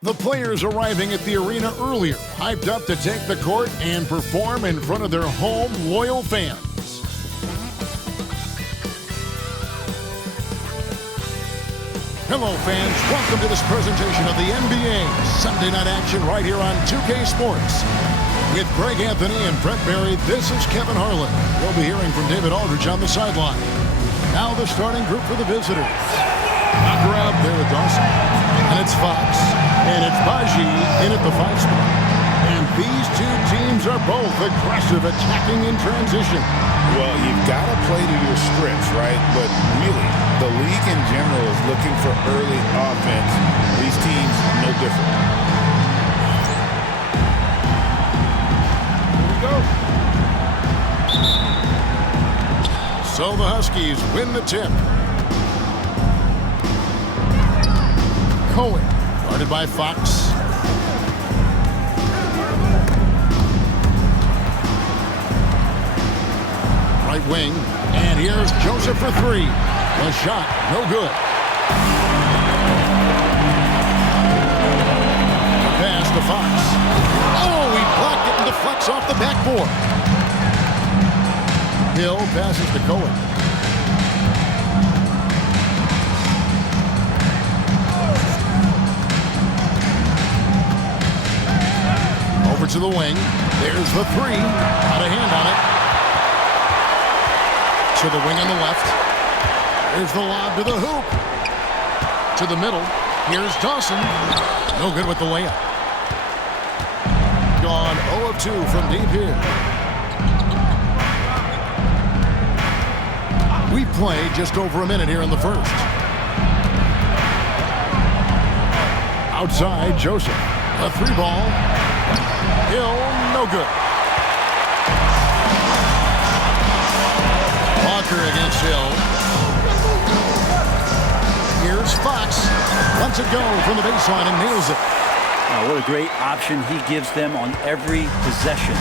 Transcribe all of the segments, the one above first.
The players arriving at the arena earlier, hyped up to take the court and perform in front of their home loyal fans. Hello fans, welcome to this presentation of the NBA Sunday night action right here on 2K Sports. With Greg Anthony and Brett Barry, this is Kevin Harlan. We'll be hearing from David Aldridge on the sideline. Now the starting group for the visitors. Knocker out there with Dawson. And it's Fox. And it's Baji in at the 5 spot. And these two teams are both aggressive, attacking in transition. Well, you've got to play to your strengths, right? But really, the league in general is looking for early offense. These teams, no different. Here we go. So the Huskies win the tip. Cohen, guarded by Fox. Right wing, and here's Joseph for 3. The shot, no good. The pass to Fox. Oh, he blocked it and deflects off the backboard. Hill passes to Cohen. Over to the wing. There's the 3. Got a hand on it. To the wing on the left. There's the lob to the hoop. To the middle. Here's Dawson. No good with the layup. Gone 0 of 2 from deep here. We played just over a minute here in the first. Outside, Joseph. A 3 ball. Hill, no good. Walker against Hill. Here's Fox. Lets it go from the baseline and nails it. Oh, what a great option he gives them on every possession.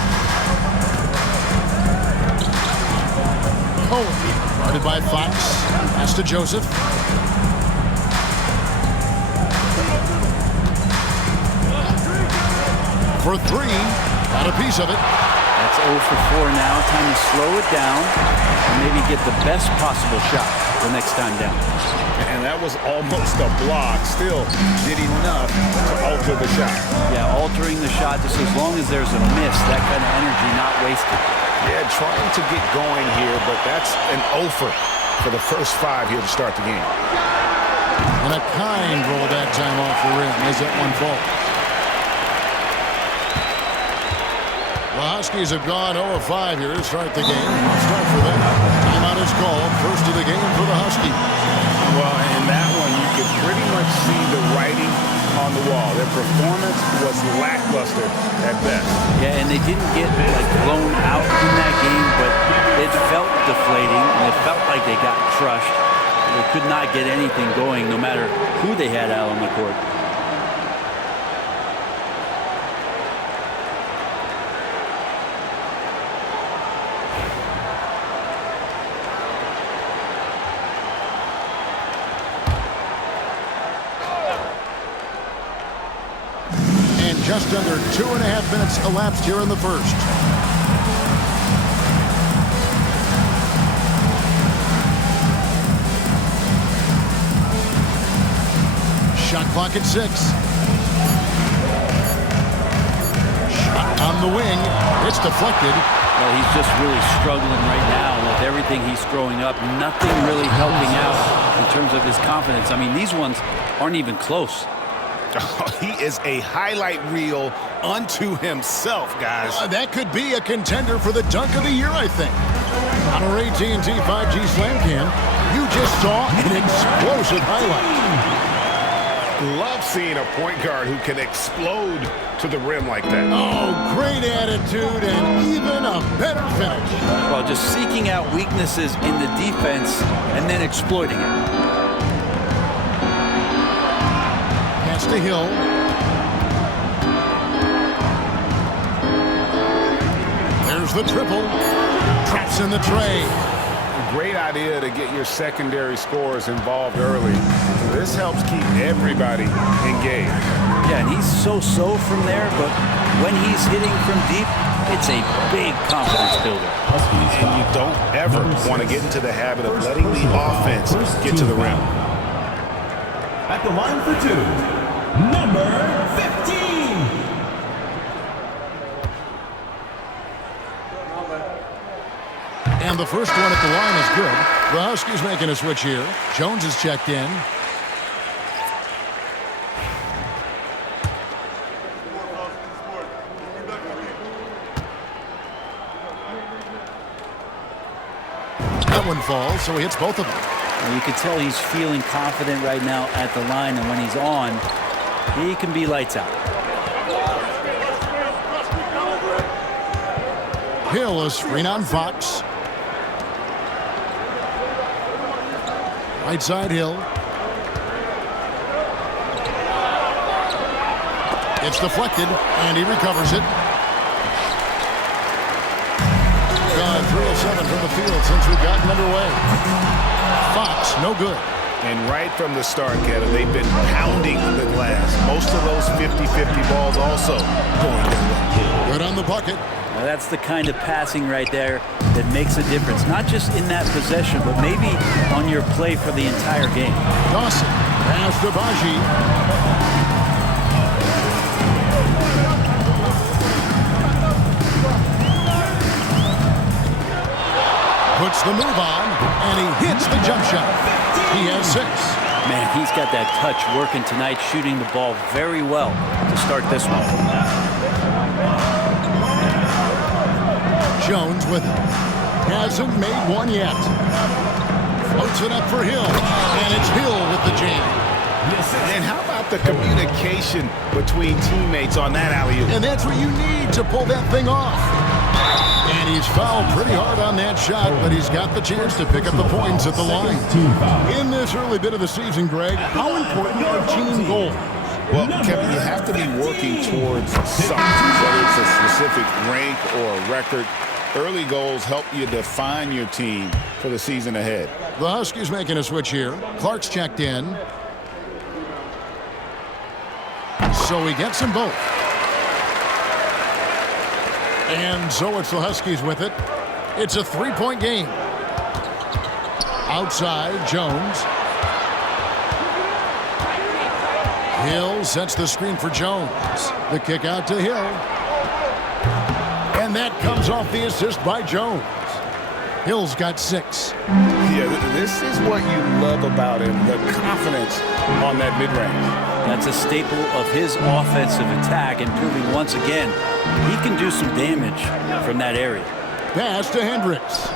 Cohen, guarded by Fox. Pass to Joseph. For 3. Got a piece of it. That's 0 for 4 now. Time to slow it down and maybe get the best possible shot the next time down. And that was almost a block. Still did enough to alter the shot. Yeah, altering the shot just as long as there's a miss. That kind of energy not wasted. Yeah, trying to get going here, but that's an offer for the first 5 here to start the game. And a kind roll that time off the rim as that one falls. The Huskies have gone 0 of 5 here to start the game. I'll start for them. Timeout is called. First of the game for the Huskies. Well, in that one, you could pretty much see the writing on the wall. Their performance was lackluster at best. Yeah, and they didn't get blown out in that game, but it felt deflating, and it felt like they got crushed. They could not get anything going, no matter who they had out on the court. Just under 2.5 minutes elapsed here in the first. Shot clock at 6. Shot on the wing. It's deflected. Well, he's just really struggling right now with everything he's throwing up. Nothing really helping out in terms of his confidence. I mean, these ones aren't even close. He is a highlight reel unto himself, guys. That could be a contender for the dunk of the year, I think. On our AT&T 5G Slam Cam, you just saw an explosive highlight. Love seeing a point guard who can explode to the rim like that. Oh, great attitude and even a better finish. Well, just seeking out weaknesses in the defense and then exploiting it. Pass to Hill. There's the triple. Traps in the tray. great idea to get your secondary scorers involved early. This helps keep everybody engaged. Yeah, and he's so-so from there, but when he's hitting from deep, it's a big confidence builder. And you don't ever want to get into the habit of letting the offense get to the rim. At the line for two, number 15. And the first one at the line is good. The Huskies making a switch here. Jones is checked in. That one falls, so he hits both of them. And you can tell he's feeling confident right now at the line, and when he's on, he can be lights out. Hill, a screen on Fox. Right side Hill. It's deflected, and he recovers it. Gone 3:07 from the field since we've gotten underway. Fox, no good. And right from the start, Kevin, they've been pounding the glass. Most of those 50-50 balls also going their way. Good on the bucket. Now that's the kind of passing right there that makes a difference, not just in that possession, but maybe on your play for the entire game. Dawson, pass to Baji. Puts the move on, and he hits the jump shot. He has 6. Man, he's got that touch working tonight, shooting the ball very well to start this one. Jones with it. Hasn't made one yet. Floats it up for Hill, and it's Hill with the jam. And how about the communication between teammates on that alley-oop? And that's what you need to pull that thing off. And he's fouled pretty hard on that shot, but he's got the chance to pick up the points at the line. In this early bit of the season, Greg, how important are team goals? Well, Kevin, you have to be working towards something, whether it's a specific rank or a record. Early goals help you define your team for the season ahead. The Huskies making a switch here. Clark's checked in. So he gets them both. And so it's the Huskies with it. It's a 3-point game. Outside, Jones. Hill sets the screen for Jones. The kick out to Hill. And that comes off the assist by Jones. Hill's got 6. Yeah, this is what you love about him, the confidence on that mid-range. That's a staple of his offensive attack, and proving once again he can do some damage from that area. Pass to Hendricks.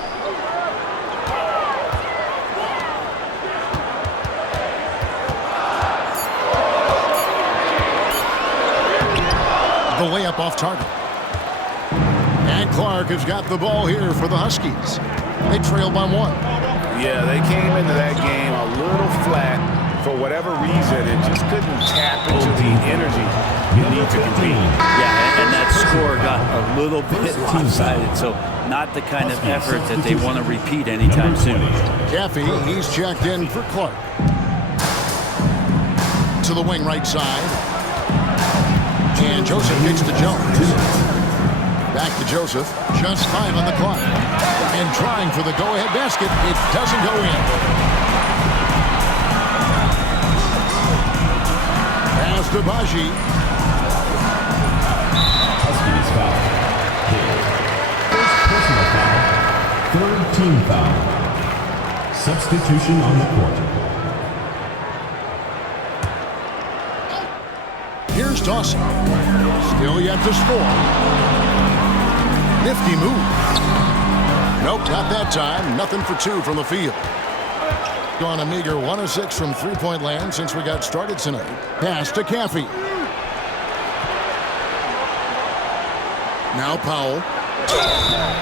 The layup off target. And Clark has got the ball here for the Huskies. They trail by 1. Yeah, they came into that game a little flat for whatever reason and just couldn't tap into the energy you need to compete. Yeah, and that score got a little bit lopsided, so not the kind of effort that they want to repeat anytime soon. Caffey, he's checked in for Clark. To the wing right side. And Joseph kicks to Jones. Back to Joseph. Just 5 on the clock. And trying for the go-ahead basket. It doesn't go in. Pass to Baji. Huskies foul. First personal foul. Third team foul. Substitution on the court. Here's Dawson. Still yet to score. Nifty move. Nope, not that time. Nothing for 2 from the field. Gone a meager 1 of 6 from three-point land since we got started tonight. Pass to Caffey. Now Powell.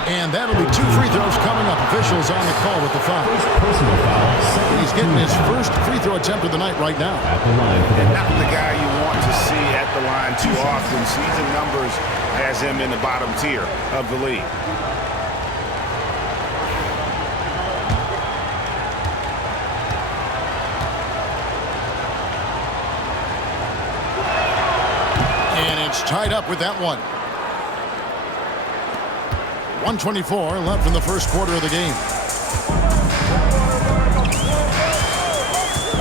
And that'll be 2 free throws coming up. Officials on the call with the foul. Personal foul. He's getting his first free throw attempt of the night right now. At the line for the Not the guy you want to see at the line too often. Season numbers has him in the bottom tier of the league. tied up with that one. 1:24 left in the first quarter of the game.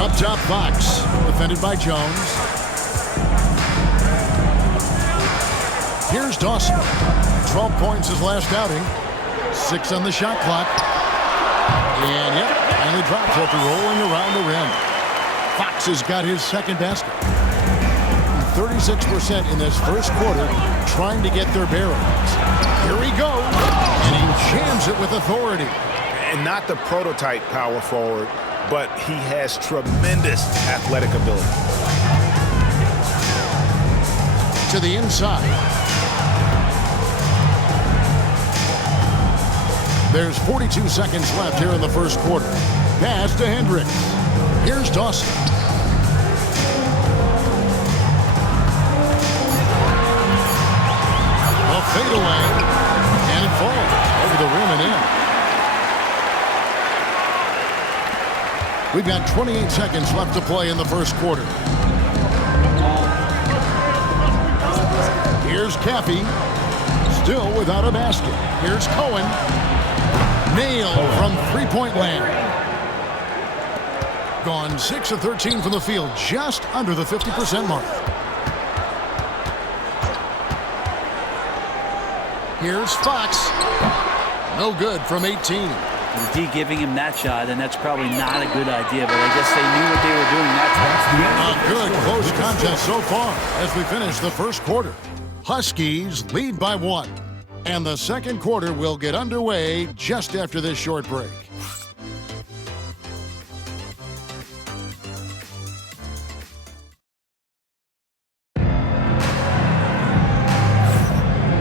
Up top, Fox, defended by Jones. Here's Dawson. 12 points his last outing. 6 on the shot clock. And yep, finally drops after rolling around the rim. Fox has got his second basket. 36% in this first quarter, trying to get their bearings. Here he goes, and he jams it with authority. And not the prototype power forward, but he has tremendous athletic ability. To the inside. There's 42 seconds left here in the first quarter. Pass to Hendricks. Here's Dawson. A fadeaway, and it falls over the rim and in. We've got 28 seconds left to play in the first quarter. Here's Caffey, still without a basket. Here's Cohen. Nailed from three-point land. Gone 6 of 13 from the field, just under the 50% mark. Here's Fox. No good from 18. D giving him that shot, and that's probably not a good idea, but I guess they knew what they were doing that time. A good close contest so far as we finish the first quarter. Huskies lead by 1. And the second quarter will get underway just after this short break.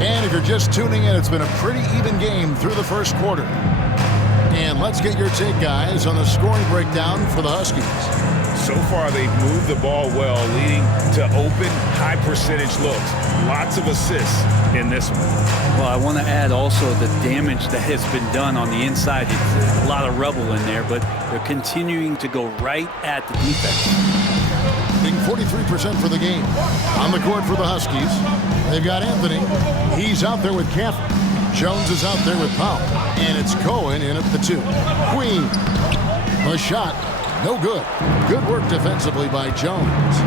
And if you're just tuning in, it's been a pretty even game through the first quarter. And let's get your take, guys, on the scoring breakdown for the Huskies. So far, they've moved the ball well, leading to open, high-percentage looks. Lots of assists in this one. Well, I want to add also the damage that has been done on the inside. It's a lot of rubble in there, but they're continuing to go right at the defense. Being 43% for the game. On the court for the Huskies, they've got Anthony. He's out there with Caffey. Jones is out there with Powell. And it's Cohen in at the 2. Queen. The shot. No good. Good work defensively by Jones.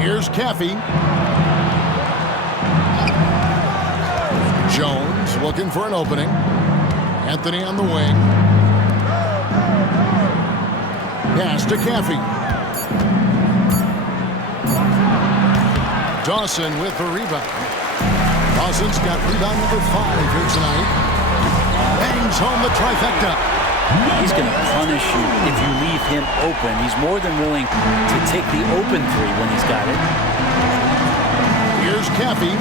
Here's Caffey. Jones looking for an opening. Anthony on the wing. Pass to Caffey. Dawson with the rebound. Dawson's got rebound number 5 here tonight. Bangs home the trifecta. He's going to punish you if you leave him open. He's more than willing to take the open 3 when he's got it. Here's Caffey.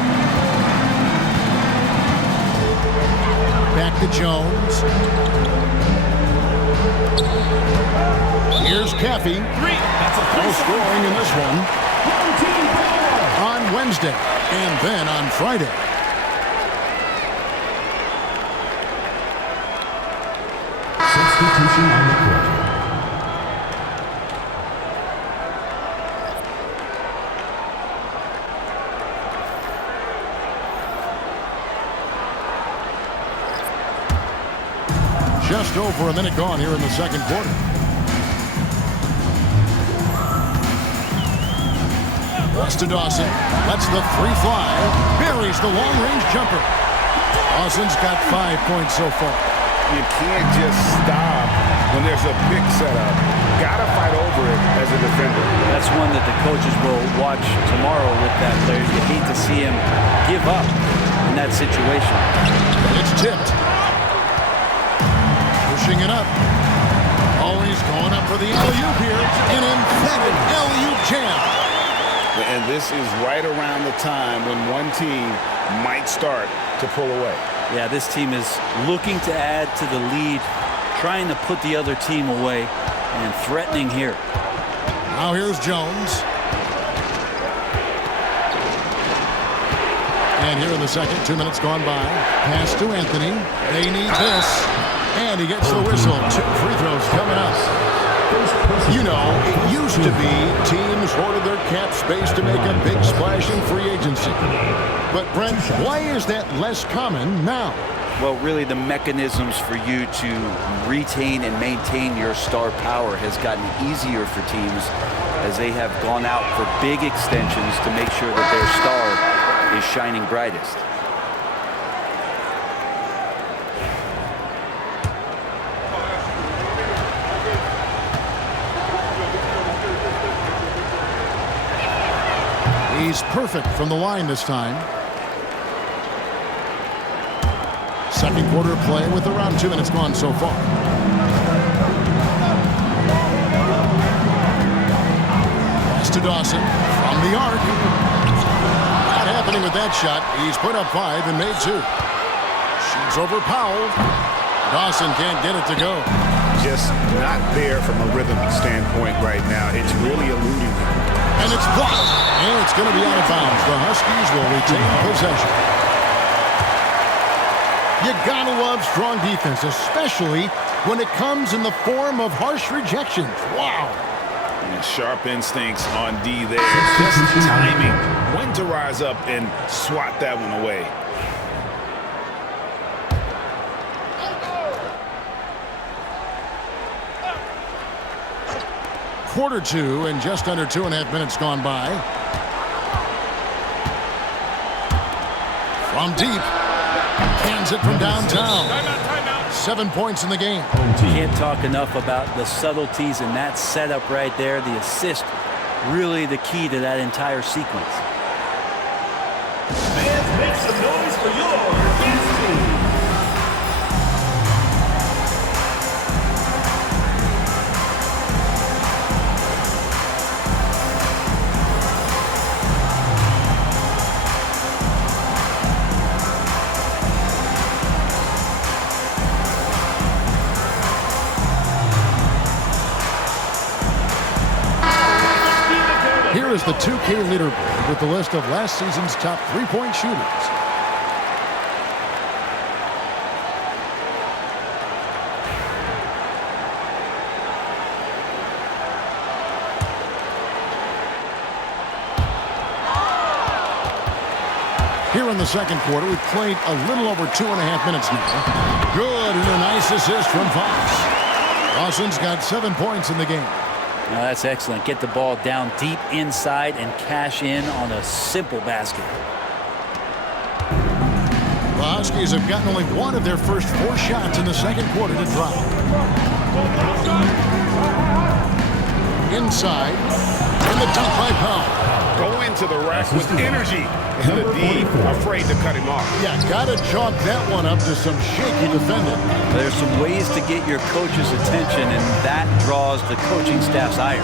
Back to Jones. Here's Caffey. No scoring in this one. On Wednesday and then on Friday. Substitution on the court. Just over a minute gone here in the second quarter. Pass to Dawson. Lets the 3 fly. Buries the long-range jumper. Dawson's got 5 points so far. You can't just stop when there's a pick set up. Gotta fight over it as a defender. That's one that the coaches will watch tomorrow with that player. You hate to see him give up in that situation. It's tipped. Pushing it up. Oh, he's going up for the alley-oop here. An emphatic alley-oop jam. And this is right around the time when one team might start to pull away. Yeah, this team is looking to add to the lead, trying to put the other team away, and threatening here. Now here's Jones. And here in the second, 2 minutes gone by. Pass to Anthony. They need this. And he gets the whistle. 2 free throws coming up. You know, it used to be teams hoarded their cap space to make a big splash in free agency. But, Brent, why is that less common now? Well, really, the mechanisms for you to retain and maintain your star power has gotten easier for teams as they have gone out for big extensions to make sure that their star is shining brightest. He's perfect from the line this time. Second quarter play with around 2 minutes gone so far. Pass to Dawson from the arc. Not happening with that shot. He's put up 5 and made 2. Shoots over Powell. Dawson can't get it to go. Just not there from a rhythm standpoint right now. It's really eluding him. And it's blocked. And it's going to be out of bounds. The Huskies will retain possession. You gotta love strong defense, especially when it comes in the form of harsh rejections. Wow. And sharp instincts on D there. Just timing when to rise up and swat that one away. Quarter 2 and just under 2.5 minutes gone by. From deep. Cans it from downtown. 7 points in the game. Can't talk enough about the subtleties in that setup right there. The assist, really the key to that entire sequence. Fans, make some noise for your dance team. Here is the 2K leaderboard with the list of last season's top three-point shooters. Here in the second quarter, we've played a little over 2.5 minutes now. Good, and a nice assist from Fox. Dawson's got 7 points in the game. Now that's excellent. Get the ball down deep inside and cash in on a simple basket. The Huskies have gotten only one of their first 4 shots in the second quarter to drop. Inside, and the dunk by Powell. Go into the rack with energy. And the D afraid to cut him off. Yeah, gotta chalk that one up to some shaky defending. There's some ways to get your coach's attention, and that draws the coaching staff's ire.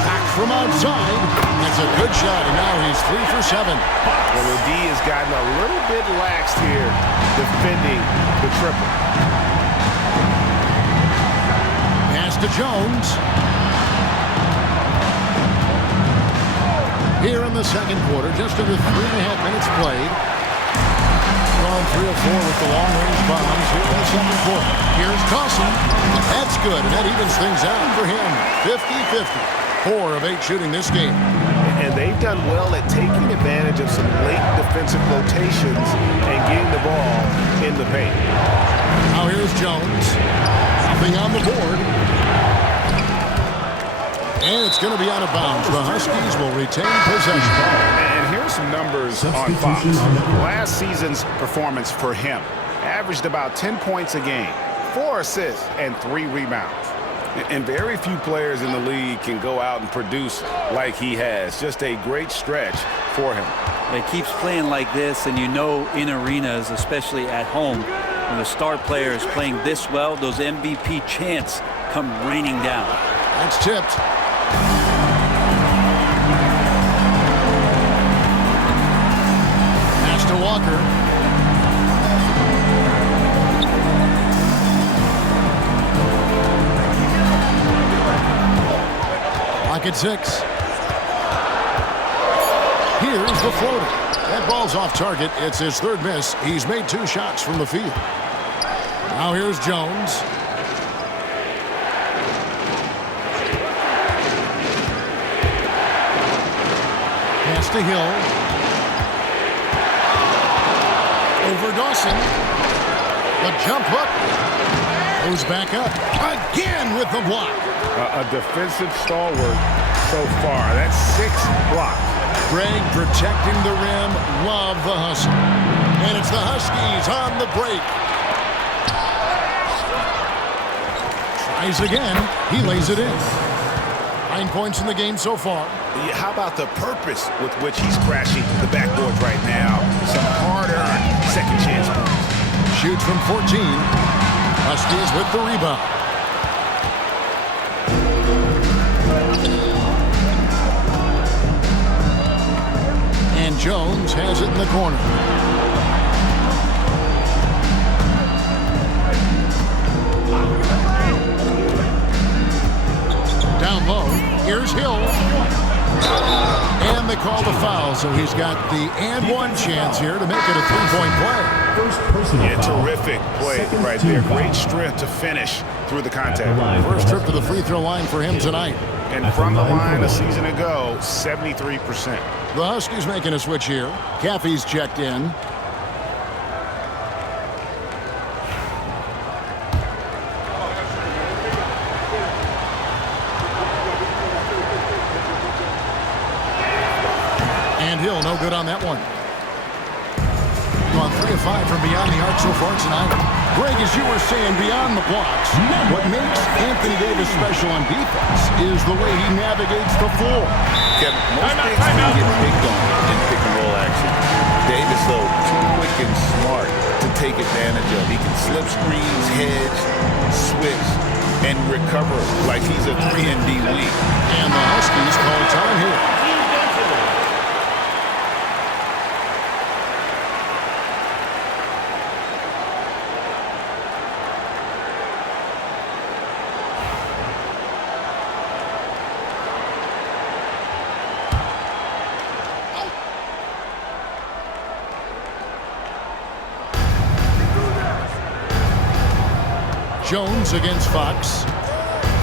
Back from outside. That's a good shot, and now he's 3 for 7. Well, the D has gotten a little bit laxed here defending the triple. Pass to Jones. Here in the second quarter, just under 3.5 minutes played. On 3 of 4 with the long-range bombs here in the second quarter. Here's Dawson. That's good, and that evens things out for him. 50-50. 4 of 8 shooting this game. And they've done well at taking advantage of some late defensive rotations and getting the ball in the paint. Now here's Jones. Nothing on the board. And it's going to be out of bounds. The Huskies will retain possession. And here's some numbers on Fox. Last season's performance for him averaged about 10 points a game, 4 assists, and 3 rebounds. And very few players in the league can go out and produce like he has. Just a great stretch for him. It keeps playing like this, and you know in arenas, especially at home, when the star player is playing this well, those MVP chants come raining down. That's tipped. Pass to Walker. Lock at 6. Here's the floater. That ball's off target. It's his 3rd miss. He's made 2 shots from the field. Now here's Jones. Pass to Hill. Over Dawson. The jump hook. Goes back up. Again with the block. A defensive stalwart so far. That's 6 blocks. Greg protecting the rim. Love the hustle. And it's the Huskies on the break. Tries again. He lays it in. 9 points in the game so far. How about the purpose with which he's crashing the backboards right now? Some hard-earned second chance points. Shoots from 14. Huskies with the rebound. And Jones has it in the corner. Down low. Here's Hill. And they call the foul, so he's got the and one chance here to make it a three-point play. First personal foul. Terrific play Second right team there. foul. Great strength to finish through the contact. First trip to the free throw line for him tonight. And from the line a season ago, 73%. The Huskies making a switch here. Caffey's checked in. And Hill, no good on that one. Gone 3 of 5 from beyond the arc so far tonight. Greg, as you were saying, beyond the blocks, what makes Anthony Davis special on defense is the way he navigates the floor. Kevin, most bigs can get picked on in pick and roll action. Davis, though, too quick and smart to take advantage of. He can slip screens, hedge, switch, and recover like he's a 3-and-D wing. And the Huskies call time here. Jones against Fox.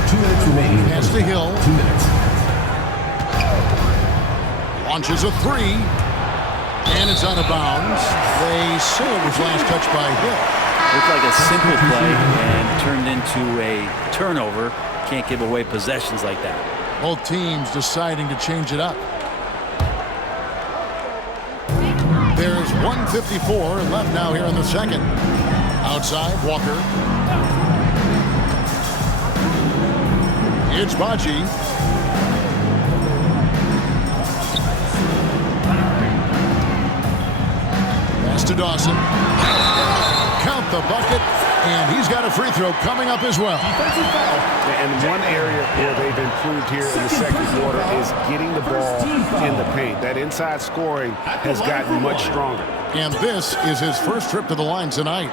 2 minutes remaining. Pass to Hill. 2 minutes. Launches a three. And it's out of bounds. They say it was last touched by Hill. Looked like a simple play and turned into a turnover. Can't give away possessions like that. Both teams deciding to change it up. There's 1:54 left now here in the second. Outside, Walker. It's Baji. Pass to Dawson. Count the bucket, and he's got a free throw coming up as well. And one area where they've improved here in the second quarter is getting the ball in the paint. That inside scoring has gotten much stronger. And this is his first trip to the line tonight.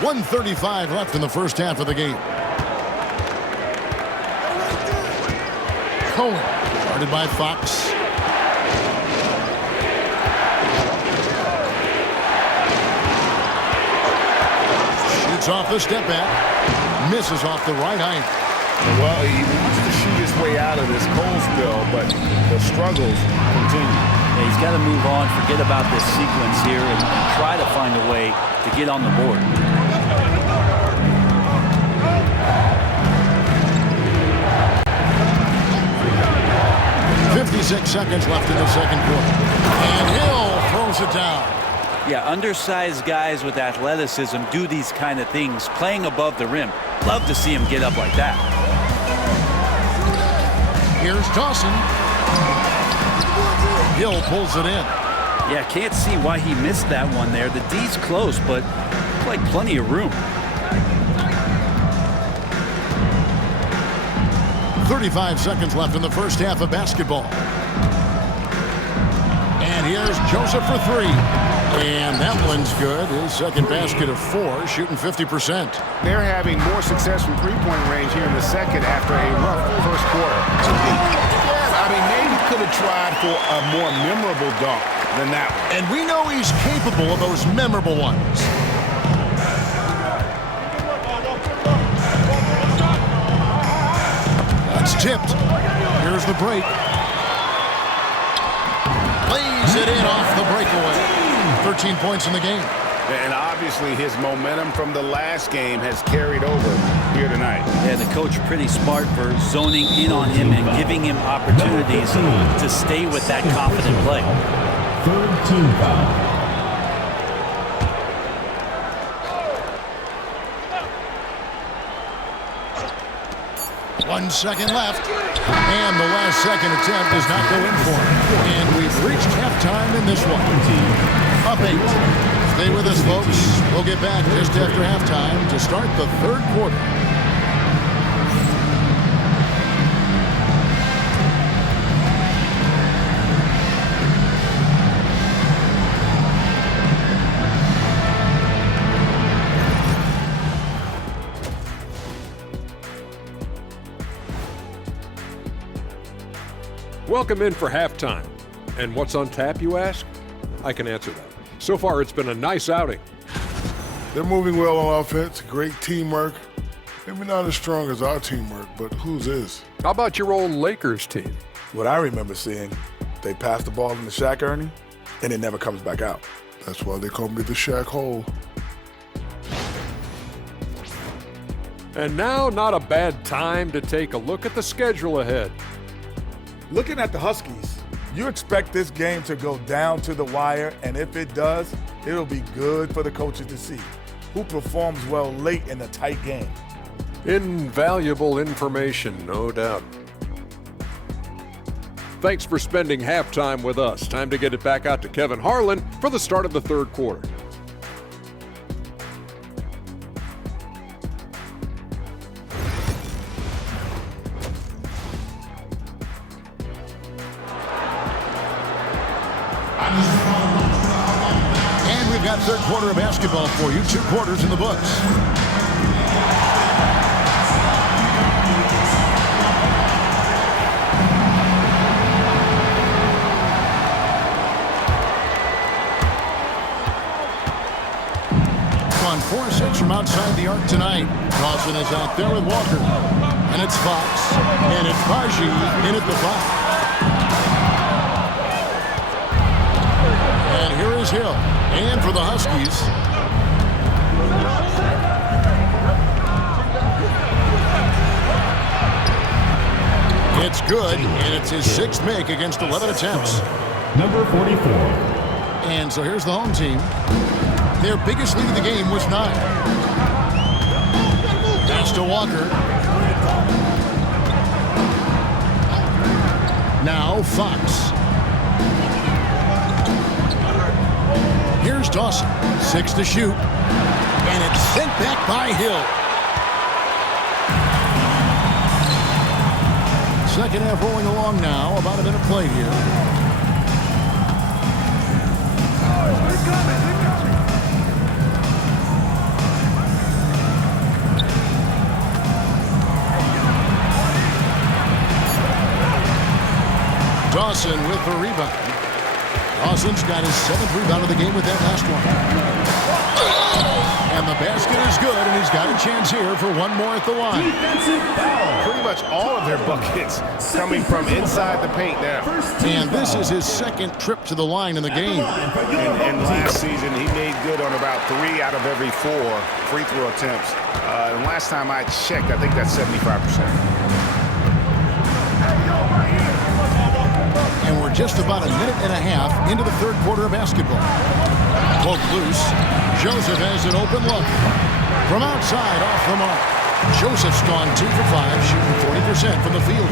.135 left in the first half of the game. Cohen, guarded by Fox. Shoots off the step back. Misses off the right eye. Well, he wants to shoot his way out of this cold spell, but the struggles continue. Yeah, he's got to move on, forget about this sequence here, and try to find a way to get on the board. 56 seconds left in the second quarter. And Hill throws it down. Yeah, undersized guys with athleticism do these kind of things, playing above the rim. Love to see him get up like that. Here's Dawson. Hill pulls it in. Yeah, can't see why he missed that one there. The D's close, but like plenty of room. 35 seconds left in the first half of basketball. And here's Joseph for three. And that one's good. His second basket of 4, shooting 50%. They're having more success from three-point range here in the second after a rough first quarter. Yeah, I mean, maybe could have tried for a more memorable dunk. than that one. And we know he's capable of those memorable ones. That's tipped. Here's the break. Lays it in off the breakaway. 13 points in the game. And obviously his momentum from the last game has carried over here tonight. Yeah, the coach pretty smart for zoning in on him and giving him opportunities to stay with that confident play. Third team foul. 1 second left. And the last second attempt does not go in for him. And we've reached halftime in this one. Up 8. Stay with us, folks. We'll get back just after halftime to start the third quarter. Welcome in for halftime. And what's on tap, you ask? I can answer that. So far, it's been a nice outing. They're moving well on offense, great teamwork. Maybe not as strong as our teamwork, but whose is? How about your old Lakers team? What I remember seeing, they pass the ball into Shaq, Ernie, and it never comes back out. That's why they call me the Shaq Hole. And now, not a bad time to take a look at the schedule ahead. Looking at the Huskies, you expect this game to go down to the wire, and if it does, it'll be good for the coaches to see who performs well late in a tight game. Invaluable information, no doubt. Thanks for spending halftime with us. Time to get it back out to Kevin Harlan for the start of the third quarter. And we've got third quarter of basketball for you. 2 quarters in the books. On 4-6 from outside the arc tonight. Dawson is out there with Walker. And it's Fox. And it's Baji in at the 5. And here is Hill. And for the Huskies. It's good, and it's his 6th make against 11 attempts. Number 44. And so here's the home team. Their biggest lead of the game was 9. Pass to Walker. Now Fox. Here's Dawson. 6 to shoot. And it's sent back by Hill. Second half rolling along now. About a minute played here. Dawson with the rebound. Dawson's got his 7th rebound of the game with that last one. And the basket is good, and he's got a chance here for one more at the line. Pretty much all of their buckets coming from inside the paint now. And this is his 2nd trip to the line in the game. And last season, he made good on about 3 out of every 4 free throw attempts. And last time I checked, I think that's 75%. And we're just about a minute and a half into the third quarter of basketball. Poke loose. Joseph has an open look. From outside, off the mark. Joseph's gone 2 for 5, shooting 40% from the field.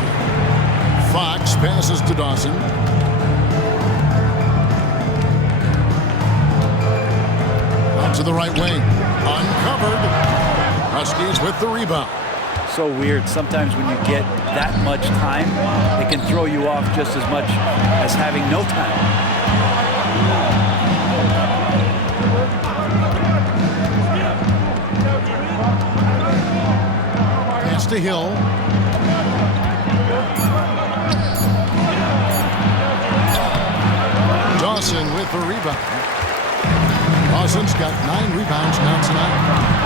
Fox passes to Dawson. Out to the right wing. Uncovered. Huskies with the rebound. So weird. Sometimes when you get that much time, it can throw you off just as much as having no time. Pass to Hill. Dawson with the rebound. Dawson's got 9 rebounds now tonight.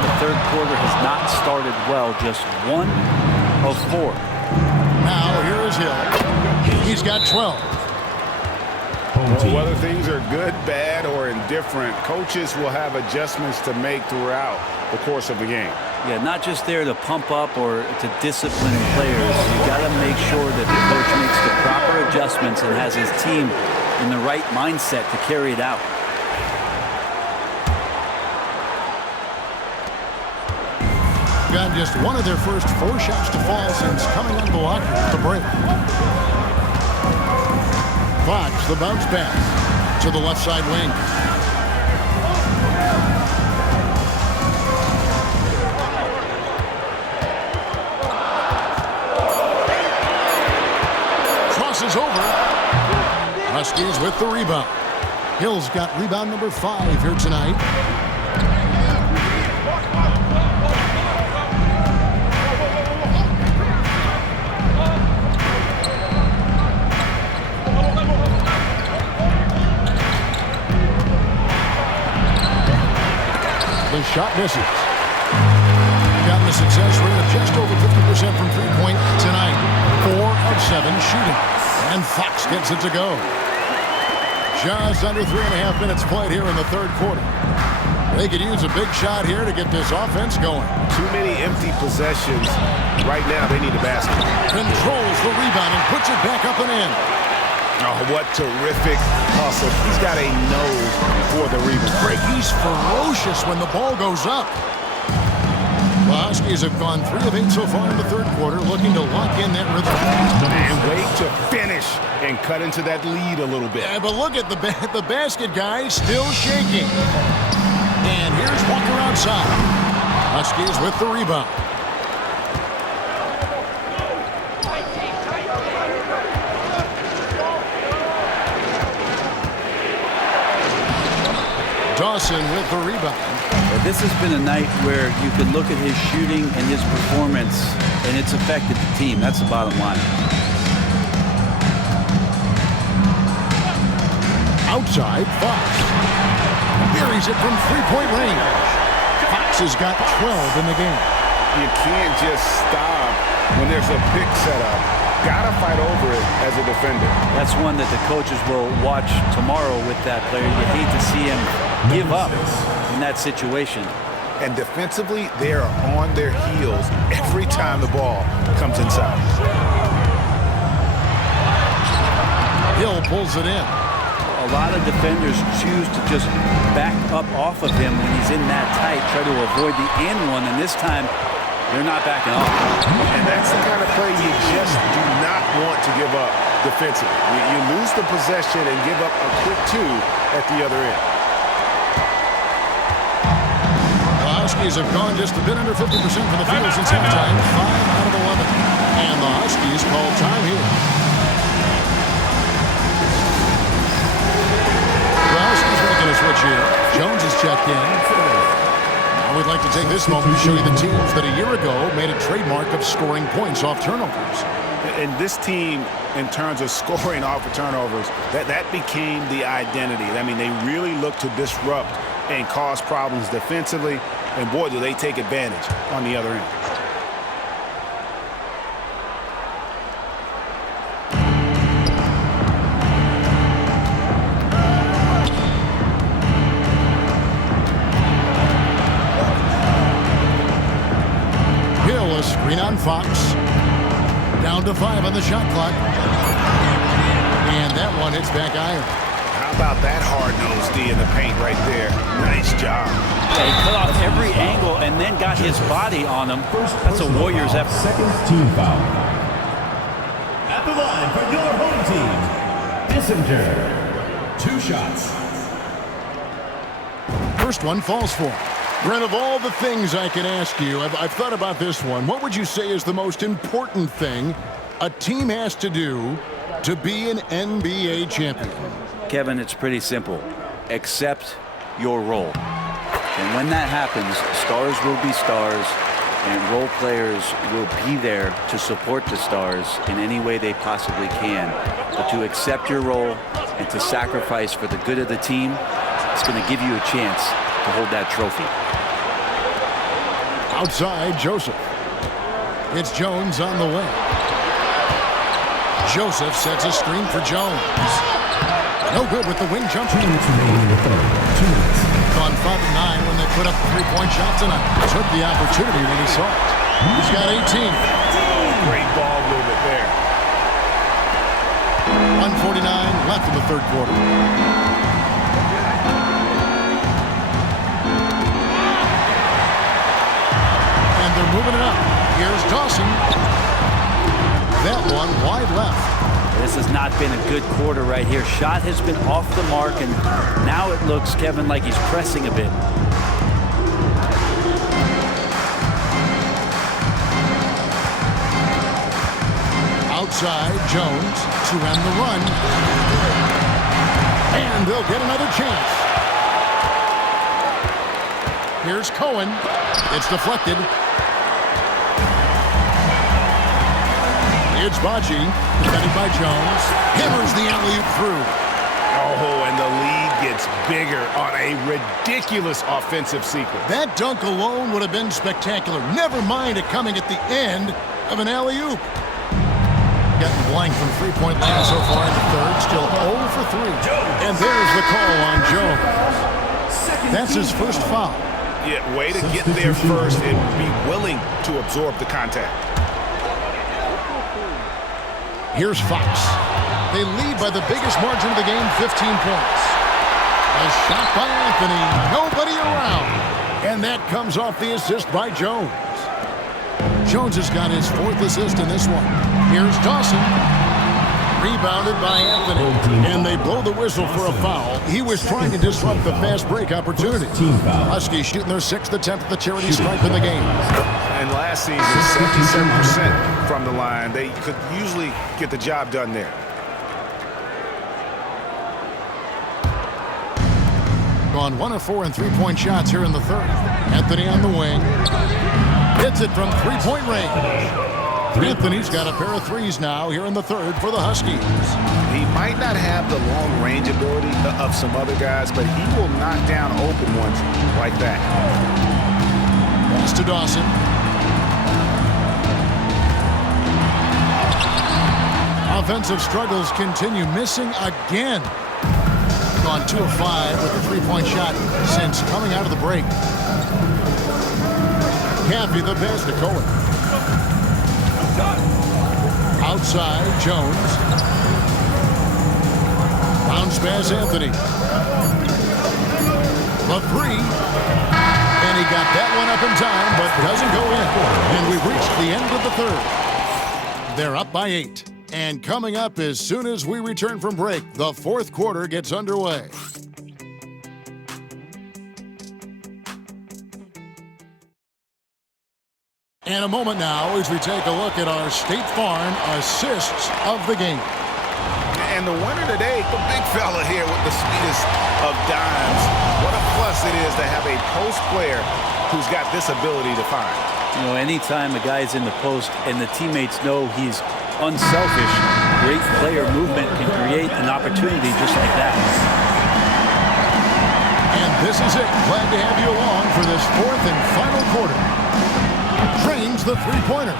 The third quarter has not started well, just 1 of 4. Now here is Hill. He's got 12. Well, whether things are good, bad, or indifferent, coaches will have adjustments to make throughout the course of the game. Yeah, not just there to pump up or to discipline players. You got to make sure that the coach makes the proper adjustments and has his team in the right mindset to carry it out. Got just one of their first 4 shots to fall since coming unblocked at the break. Fox, the bounce pass to the left side wing. Crosses over. Huskies with the rebound. Hill's got rebound number 5 here tonight. The shot misses. Gotten a success rate of just over 50% from three-point tonight. 4 of 7 shooting. And Fox gets it to go. Just under 3.5 minutes played here in the third quarter. They could use a big shot here to get this offense going. Too many empty possessions. Right now, they need a basket. Controls the rebound and puts it back up and in. Oh, what terrific hustle. He's got a nose for the rebound. Break, he's ferocious when the ball goes up. The Huskies have gone 3 of 8 so far in the third quarter, looking to lock in that rhythm. And wait to finish and cut into that lead a little bit. Yeah, but look at the basket guy still shaking. And here's Walker outside. Huskies with the rebound. Dawson with the rebound. This has been a night where you can look at his shooting and his performance, and it's affected the team. That's the bottom line. Outside, Fox. Buries it from three-point range. Fox has got 12 in the game. You can't just stop when there's a pick set up. Gotta fight over it as a defender. That's one that the coaches will watch tomorrow with that player. You hate to see him give up in that situation. And defensively, they are on their heels every time the ball comes inside. Hill pulls it in. A lot of defenders choose to just back up off of him when he's in that tight, try to avoid the and one, and this time they're not backing off. And that's the kind of play you just do not want to give up defensively. You lose the possession and give up a quick 2 at the other end. The Huskies have gone just a bit under 50% from the field since halftime. 5 out of 11. And the Huskies call time here. The Huskies making a switch here. Jones is checked in. Now we'd like to take this moment to show you the teams that a year ago made a trademark of scoring points off turnovers. And this team, in terms of scoring off of turnovers, that became the identity. I mean, they really look to disrupt and cause problems defensively. And boy, do they take advantage on the other end. Hill, a screen on Fox. Down to 5 on the shot clock. And that one hits back iron. How about that hard-nosed D in the paint right there? Nice job. Yeah, he cut off every angle and then got his body on him. That's a Warriors effort. Second team foul. At the line for your home team, Kissinger. 2 shots. First one falls for him. Brent, of all the things I can ask you, I've thought about this one. What would you say is the most important thing a team has to do to be an NBA champion? Kevin, it's pretty simple. Accept your role. And when that happens, stars will be stars, and role players will be there to support the stars in any way they possibly can. But to accept your role and to sacrifice for the good of the team, it's going to give you a chance to hold that trophy. Outside, Joseph. It's Jones on the wing. Joseph sets a screen for Jones. No good with the wing jumper. On 5 of 9 when they put up a three-point shot tonight. Took the opportunity when he saw it. He's got 18. Great ball movement there. 1:49 left in the third quarter. And they're moving it up. Here's Dawson. That one wide left. This has not been a good quarter right here. Shot has been off the mark, and now it looks, Kevin, like he's pressing a bit. Outside, Jones to end the run. And they'll get another chance. Here's Cohen. It's deflected. It's Baji, defended by Jones. Hammers the alley-oop through. Oh, and the lead gets bigger on a ridiculous offensive sequence. That dunk alone would have been spectacular. Never mind it coming at the end of an alley-oop. Getting blank from three-point land so far in the third. Still 0 for 3. And there's the call on Jones. That's his first foul. Yeah, way to get there first and be willing to absorb the contact. Here's Fox. They lead by the biggest margin of the game, 15 points. A shot by Anthony. Nobody around. And that comes off the assist by Jones. Jones has got his 4th assist in this one. Here's Dawson. Rebounded by Anthony. And they blow the whistle for a foul. He was trying to disrupt the fast break opportunity. Huskies shooting their 6th attempt at the charity stripe in the game. And last season, 77% from the line. They could usually get the job done there. Gone 1 of 4 in three-point shots here in the third. Anthony on the wing. Hits it from three-point range. Anthony's got a pair of threes now here in the third for the Huskies. He might not have the long range ability of some other guys, but he will knock down open ones like that. Pass to Dawson. Offensive struggles continue. Missing again. Gone 2 of 5 with a three-point shot since coming out of the break. Caffey the pass to Cohen. Outside, Jones. Bounce pass, Anthony. The 3. And he got that one up in time, but doesn't go in. And we've reached the end of the third. They're up by 8. And coming up as soon as we return from break, the fourth quarter gets underway. And a moment now as we take a look at our State Farm assists of the game. And the winner today, the big fella here with the sweetest of dimes. What a plus it is to have a post player who's got this ability to find. You know, anytime a guy's in the post and the teammates know he's unselfish, great player movement can create an opportunity just like that. And this is it. Glad to have you along for this fourth and final quarter. Trains the three-pointer.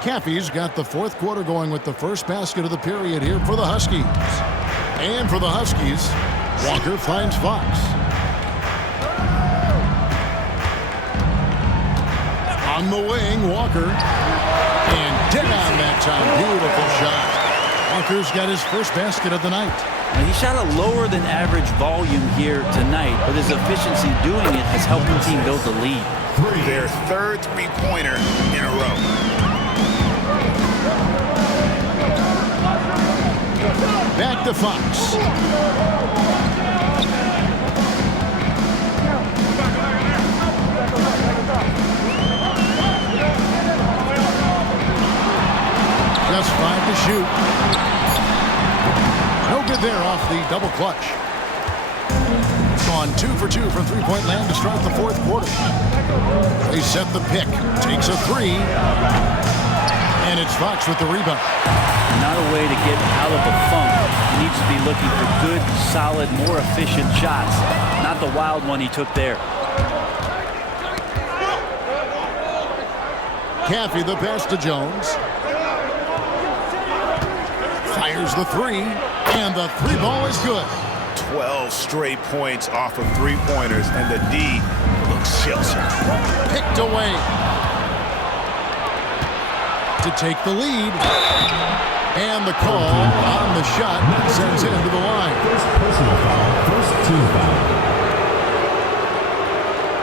Caffey's got the fourth quarter going with the first basket of the period here for the Huskies. And for the Huskies, Walker finds Fox. On the wing, Walker. And dead on that time. Beautiful shot. Walker's got his first basket of the night. Now, he shot a lower than average volume here tonight, but his efficiency doing it has helped the team build the lead. Their third three-pointer in a row. Back to Fox. Just 5 to shoot. No good there off the double clutch. Gone 2 for 2 from three-point land to start the fourth quarter. They set the pick. Takes a 3. And It's Fox with the rebound. Not a way to get out of the funk. He needs to be looking for good, solid, more efficient shots. Not the wild one he took there. Caffey the pass to Jones. Fires the three, and the three ball is good. 12 straight points off of three-pointers, and the D looks shell-shocked. Picked away. To take the lead. And the call on the shot sends him to the line. First personal foul, first team foul.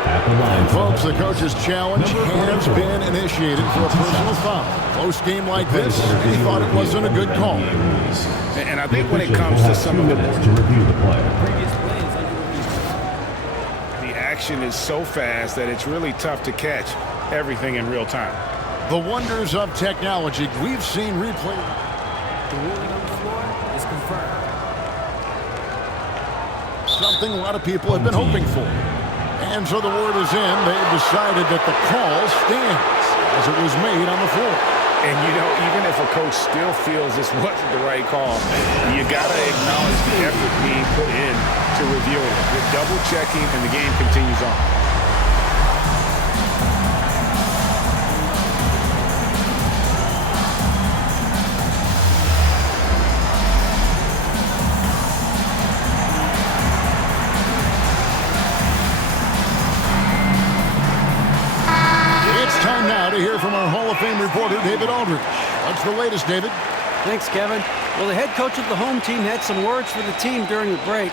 At the line, Folks, the coach's challenge has been initiated for a personal foul. Close game like this, he thought it wasn't a good call. And I think when it comes to some of the minutes to review the play. The action is so fast that it's really tough to catch everything in real time. The wonders of technology. We've seen replay. The ruling on the floor is confirmed. Something a lot of people have been hoping for. And so the word is in. They've decided that the call stands as it was made on the floor. And, you know, even if a coach still feels this wasn't the right call, you got to acknowledge the effort being put in to review it. You're double-checking, and the game continues on. To hear from our Hall of Fame reporter, David Aldridge. What's the latest, David? Thanks, Kevin. Well, the head coach of the home team had some words for the team during the break.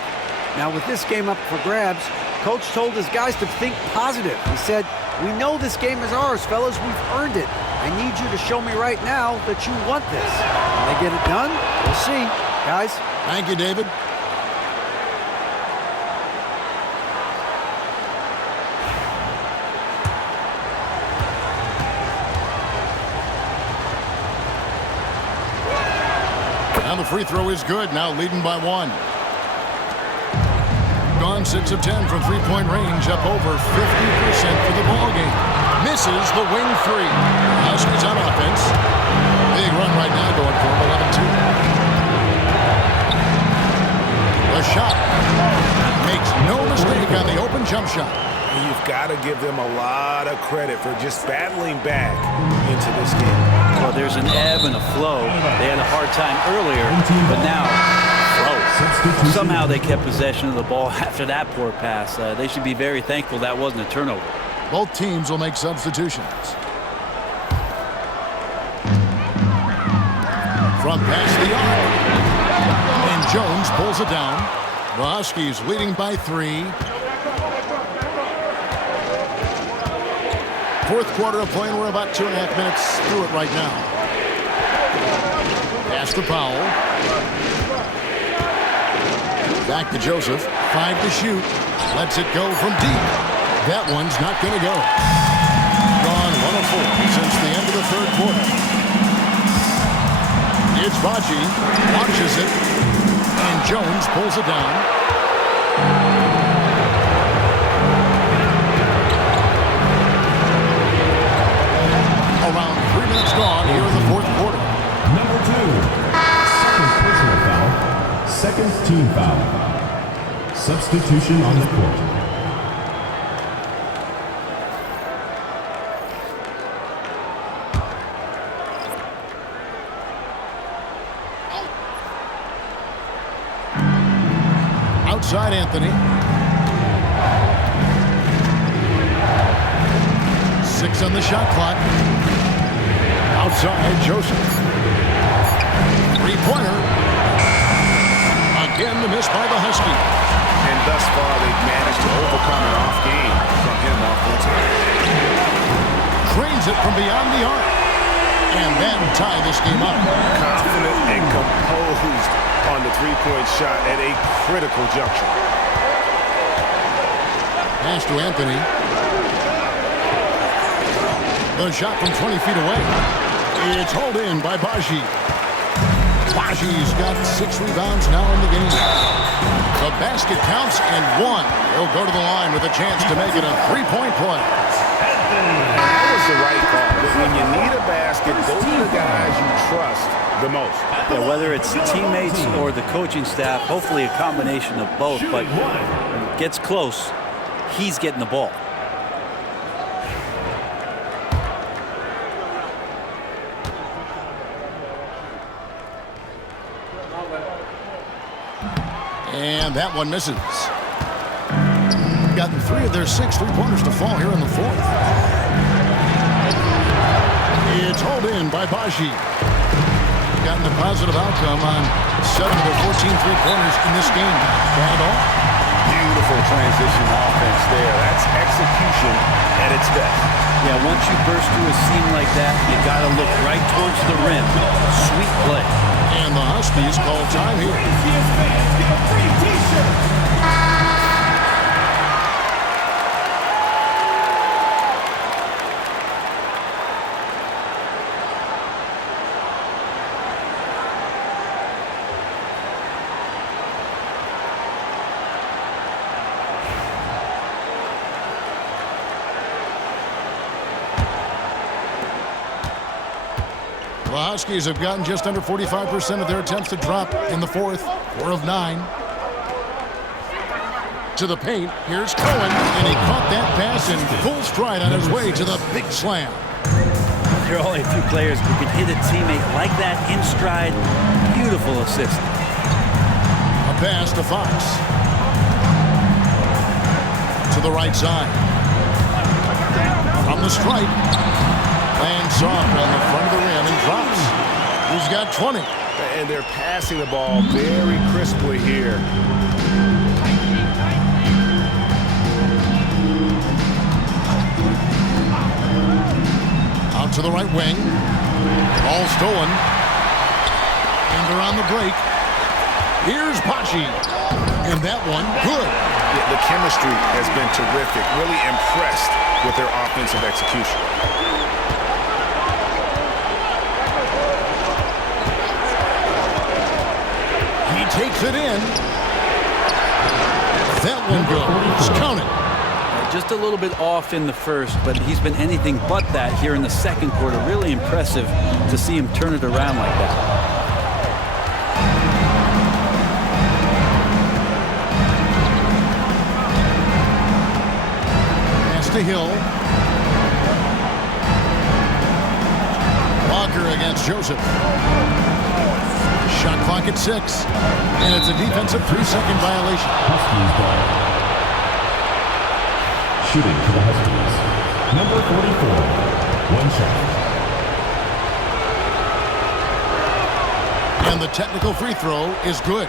Now, with this game up for grabs, coach told his guys to think positive. He said, "We know this game is ours, fellas. We've earned it. I need you to show me right now that you want this. Will they get it done? We'll see. Guys." Thank you, David. Now the free throw is good, now leading by one. Gone 6 of 10 from three-point range, up over 50% for the ball game. Misses the wing three. Huskies on offense. Big run right now going for him, 11-2. The shot. Makes no mistake on the open jump shot. You've got to give them a lot of credit for just battling back into this game. Well, there's an ebb and a flow. They had a hard time earlier, but now, flow. Somehow they kept possession of the ball after that poor pass. They should be very thankful that wasn't a turnover. Both teams will make substitutions. From past the arc. And Jones pulls it down. The Huskies leading by 3. Fourth quarter of play, and we're about 2.5 minutes through it right now. Pass to Powell. Back to Joseph. 5 to shoot. Lets it go from deep. That one's not going to go. Gone 1 of 4 since the end of the third quarter. It's Baji. Launches it. And Jones pulls it down. Around 3 minutes gone here in the fourth quarter. Number 2, second personal foul, second team foul. Substitution on the court. Outside Anthony. 6 on the shot clock. Outside Joseph. Three-pointer. Again the miss by the Huskies. And thus far they've managed to overcome an off game from him offensively. Trains it from beyond the arc. And then tie this game up. Confident and composed on the three-point shot at a critical juncture. Pass to Anthony. The shot from 20 feet away. It's hauled in by Baji. Baji's got 6 rebounds now in the game. The basket counts and 1. He'll go to the line with a chance to make it a 3-point play. That was the right call. When you need a basket, those are the guys you trust the most. Yeah, whether it's teammates or the coaching staff, hopefully a combination of both, but when it gets close, he's getting the ball. And that one misses. Gotten 3 of their 6 three-pointers to fall here in the fourth. It's hauled in by Baji. Gotten a positive outcome on 7 of their 14 three-pointers in this game. Bad at all? Beautiful transition offense there. That's execution at its best. Yeah, once you burst through a seam like that, you got to look right towards the rim. Sweet play. And the Huskies call time here. The Huskies have gotten just under 45% of their attempts to drop in the fourth. 4 of 9. To the paint. Here's Cohen, and he caught that pass in full stride on his way to the big slam. There are only a few players who can hit a teammate like that in stride. Beautiful assist. A pass to Fox. To the right side. From the stripe. Lands soft on the front of the rim and drops. He's got 20. And they're passing the ball very crisply here. Out to the right wing. Ball stolen. And they're on the break. Here's Pachi. And that one, good. Yeah, the chemistry has been terrific. Really impressed with their offensive execution. He takes it in. That one goes. Count it. Just a little bit off in the first, but he's been anything but that here in the second quarter. Really impressive to see him turn it around like that. Pass to Hill. Walker against Joseph. Shot clock at 6. And it's a defensive 3-second violation. Huskies ball. Shooting for the Huskies. Number 44. 1 shot. And the technical free throw is good.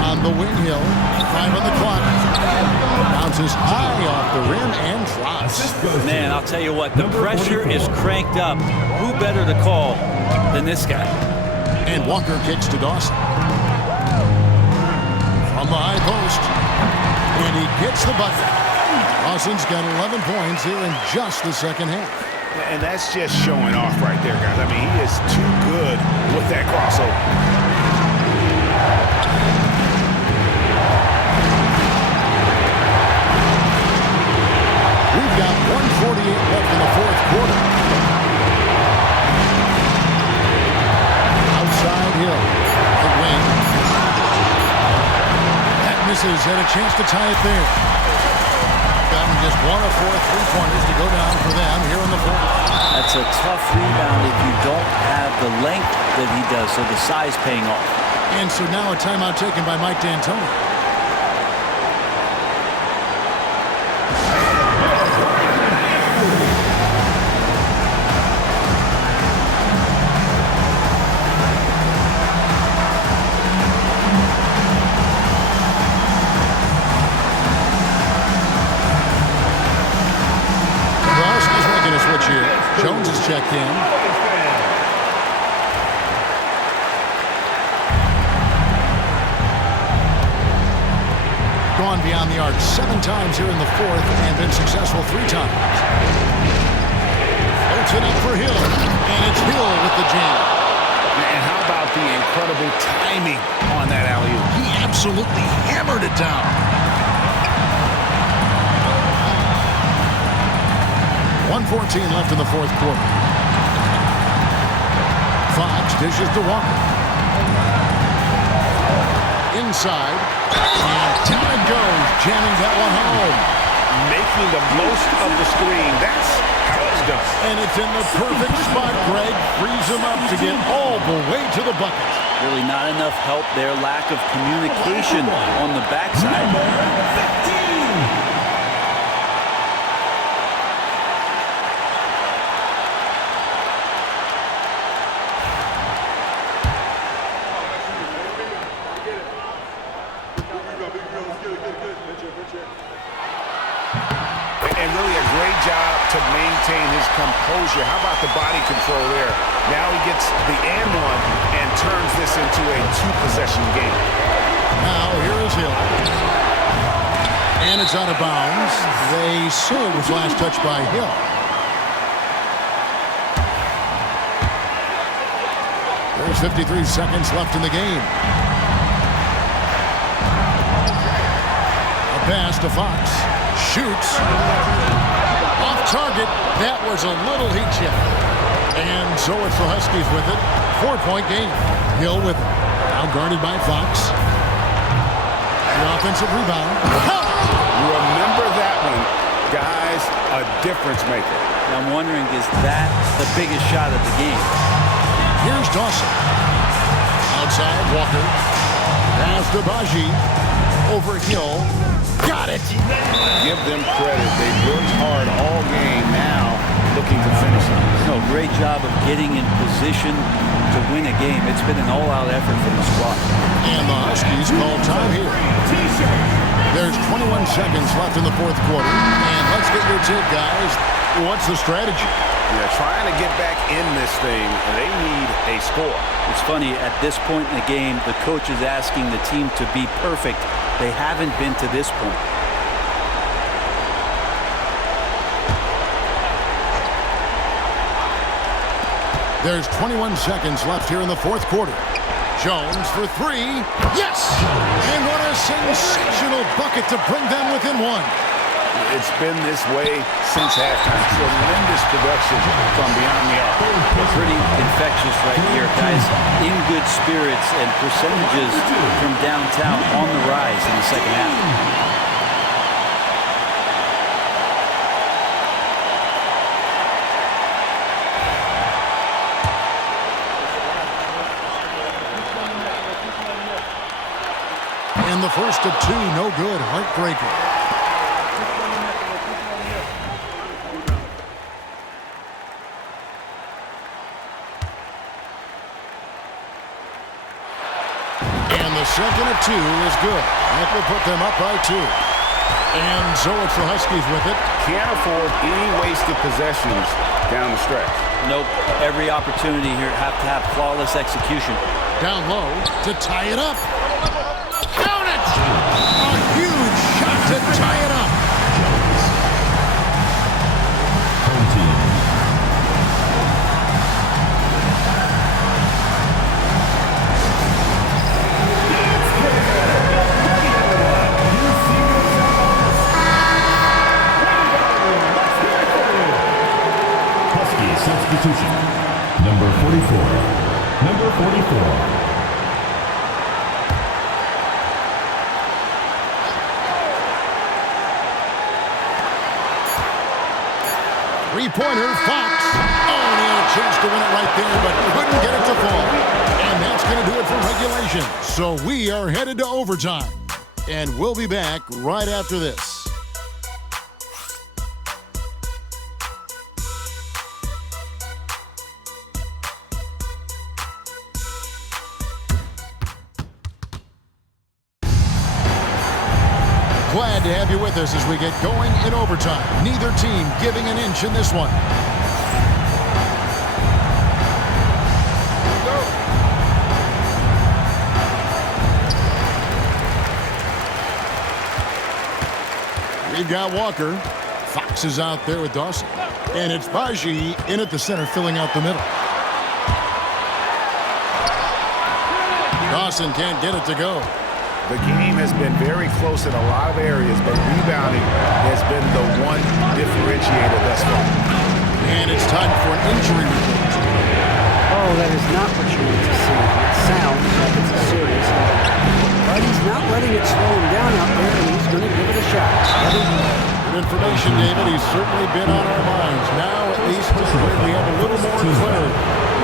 On the wing, Hill. 5 on the clock. Bounces high off the rim and drops. Man, I'll tell you what, the pressure is cranked up. Who better to call than this guy? And Walker kicks to Dawson. From the high post. And he gets the bucket. Dawson's got 11 points here in just the second half. And that's just showing off right there, guys. I mean, he is too good with that crossover. We've got 1:48 left in the fourth quarter. Outside Hill. The wing. That misses, and a chance to tie it there. Gotten just 1 of 4 three-pointers to go down for them here in the fourth. That's a tough rebound if you don't have the length that he does, so the size paying off. And so now a timeout taken by Mike D'Antoni. Jones is checked in. Gone gone beyond the arc 7 times here in the fourth and been successful 3 times. Floats it up for Hill, and it's Hill with the jam. And how about the incredible timing on that alley-oop? He absolutely hammered it down. .114 left in the fourth quarter. Fox dishes to Walker. Inside, and down it goes, jamming that one home. Making the most of the screen. That's how it's done. And it's in the perfect spot, Greg. Frees him up to get all the way to the bucket. Really not enough help there. Lack of communication on the backside. And really a great job to maintain his composure. How about the body control there? Now he gets the and one and turns this into a 2-possession game. Now here is Hill. And it's out of bounds. They say it was last touched by Hill. There's 53 seconds left in the game. A pass to Fox. Shoots. Off target. That was a little heat check. And so it's the Huskies with it. 4-point game. Hill with it. Now guarded by Fox. The offensive rebound. Remember that one. Guys, a difference maker. I'm wondering, is that the biggest shot of the game? Here's Dawson. Outside, Walker. Pass to Baji. Over Hill. Got it. Give them credit. They've worked hard all game now, looking to finish it. No, great job of getting in position to win a game. It's been an all-out effort from the squad. And the Huskies call time here. There's 21 seconds left in the fourth quarter. And let's get your take, guys. What's the strategy? Yeah, trying to get back in this thing, and they need a score. It's funny, at this point in the game, the coach is asking the team to be perfect. They haven't been to this point. There's 21 seconds left here in the fourth quarter. Jones for 3. Yes! And what a sensational bucket to bring them within 1. It's been this way since halftime. Tremendous production from beyond the arc. Pretty infectious right here, guys. In good spirits and percentages from downtown on the rise in the second half. And the first of 2, no good. Heartbreaker. Second of 2 is good. That will put them up by 2. And so it's the Huskies with it. Can't afford any wasted possessions down the stretch. Nope. Every opportunity here have to have flawless execution. Down low to tie it up. Count it! A huge shot to tie it up. Home team. Substitution. Number 44. Number 44. Three-pointer, Fox. Oh, and he had a chance to win it right there, but couldn't get it to fall. And that's going to do it for regulation. So we are headed to overtime. And we'll be back right after this. Glad to have you with us as we get going in overtime. Neither team giving an inch in this one. You've got Walker. Fox is out there with Dawson. And it's Baji in at the center, filling out the middle. Dawson can't get it to go. The game has been very close in a lot of areas, but rebounding has been the one differentiator thus far. And it's time for an injury report. Oh, that is not what you want to see. It sounds like it's serious, but he's not letting it slow him down out there, and he's going to give it a shot. Good information, David. He's certainly been on our minds. Now, at least, we have a little more clarity.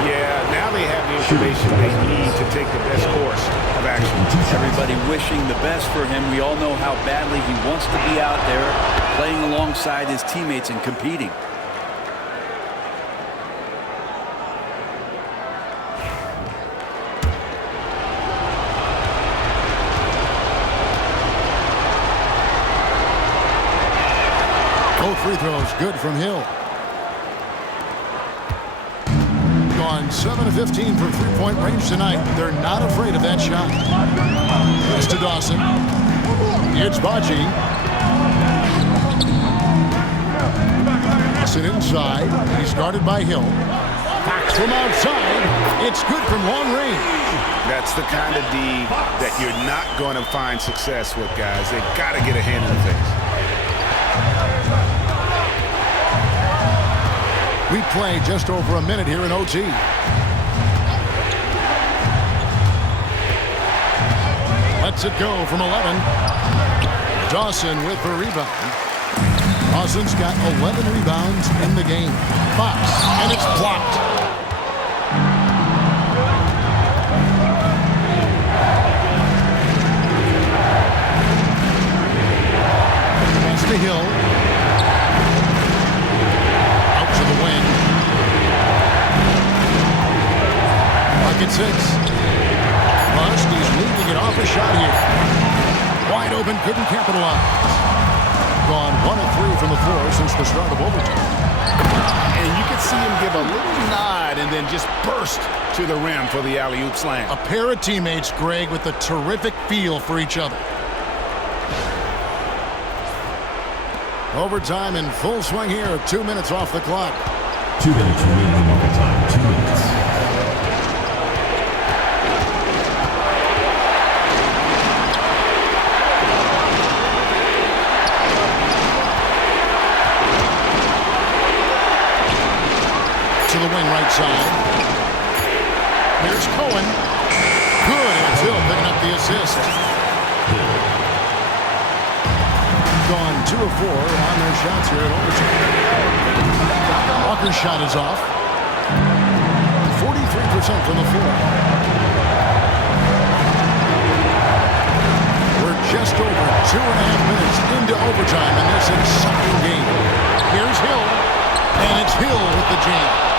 Yeah, now they have the information they need to take the best course of action. Everybody wishing the best for him. We all know how badly he wants to be out there playing alongside his teammates and competing. Both free throws good from Hill. Gone 7 of 15 from three-point range tonight. They're not afraid of that shot. Pass to Dawson. It's Baji. Dawson inside. He's guarded by Hill. Fox from outside. It's good from long range. That's the kind of D that you're not going to find success with, guys. They've got to get a hand in the face. We play just over a minute here in OT. Lets it go from 11. Dawson with the rebound. Dawson's got 11 rebounds in the game. Fox, and it's blocked. Pass to Hill. Out to the wing. Pocket 6. Rust, he's leaving it off a shot here. Wide open, couldn't capitalize. Gone 1 of 3 from the floor since the start of overtime. And you can see him give a little nod and then just burst to the rim for the alley-oop slam. A pair of teammates, Greg, with a terrific feel for each other. Overtime in full swing here. 2 minutes off the clock. 2 minutes remaining in overtime. 2 minutes. To the wing right side. Here's Cohen. Good, and it's Hill picking up the assist. Gone 2 of 4 on their shots here at overtime. Walker's shot is off. 43% from the floor. We're just over 2.5 minutes into overtime in this exciting game. Here's Hill, and it's Hill with the jam.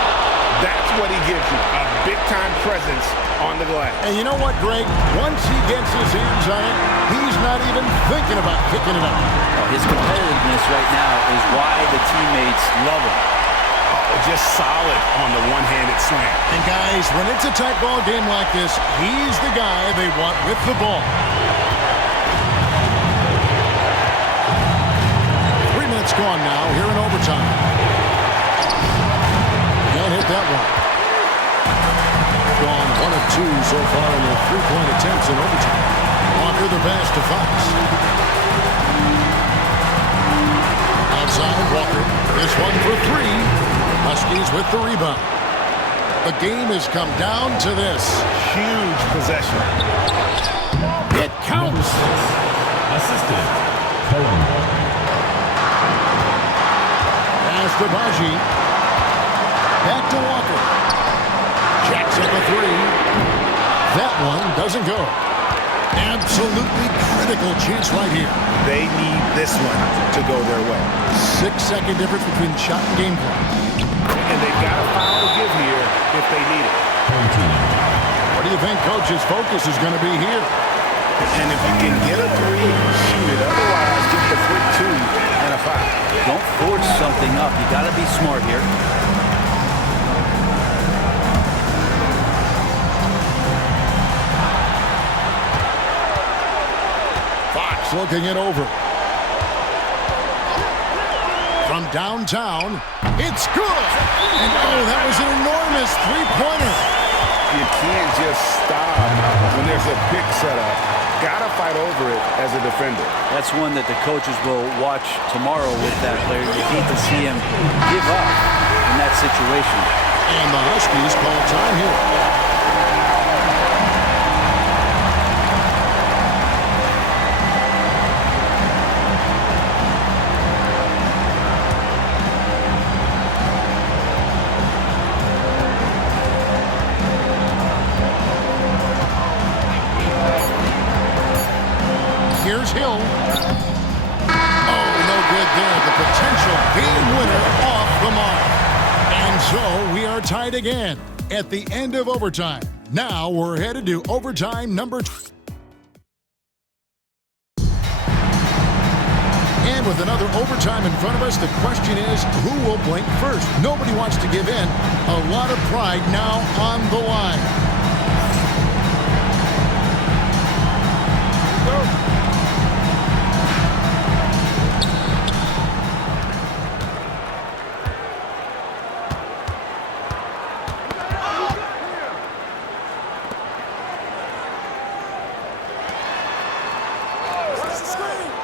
That's what he gives you, a big-time presence on the glass. And you know what, Greg? Once he gets his hands on it, he's not even thinking about picking it up. His competitiveness right now is why the teammates love him. Oh, just solid on the one-handed slam. And guys, when it's a tight ball game like this, he's the guy they want with the ball. 3 minutes gone now here in overtime. Can't hit that one. Gone 1 of 2 so far in their three-point attempts in overtime. Walker the pass to Fox. Outside Walker. This one for 3. Huskies with the rebound. The game has come down to this. Huge possession. It counts. Assistant. Cohen. Pass to Baji. Back to Walker. Jacks up a 3. That one doesn't go. Absolutely critical chance right here. They need this one to go their way. 6-second difference between shot and game clock. And they've got a foul to give here if they need it. What do you think coach's focus is going to be here? And if you can get a 3, shoot it. Otherwise, get the quick 2 and a foul. Don't force something up. You got to be smart here. Fox looking it over. Downtown. It's good. And oh, that was an enormous three-pointer. You can't just stop when there's a pick set up. Gotta fight over it as a defender. That's one that the coaches will watch tomorrow with that player. You hate to see him give up in that situation. And the Huskies call time here. Here's Hill. Oh, no good there. The potential game winner off the mark. And so we are tied again at the end of overtime. Now we're headed to overtime number 2. And with another overtime in front of us, the question is, who will blink first? Nobody wants to give in. A lot of pride now on the line.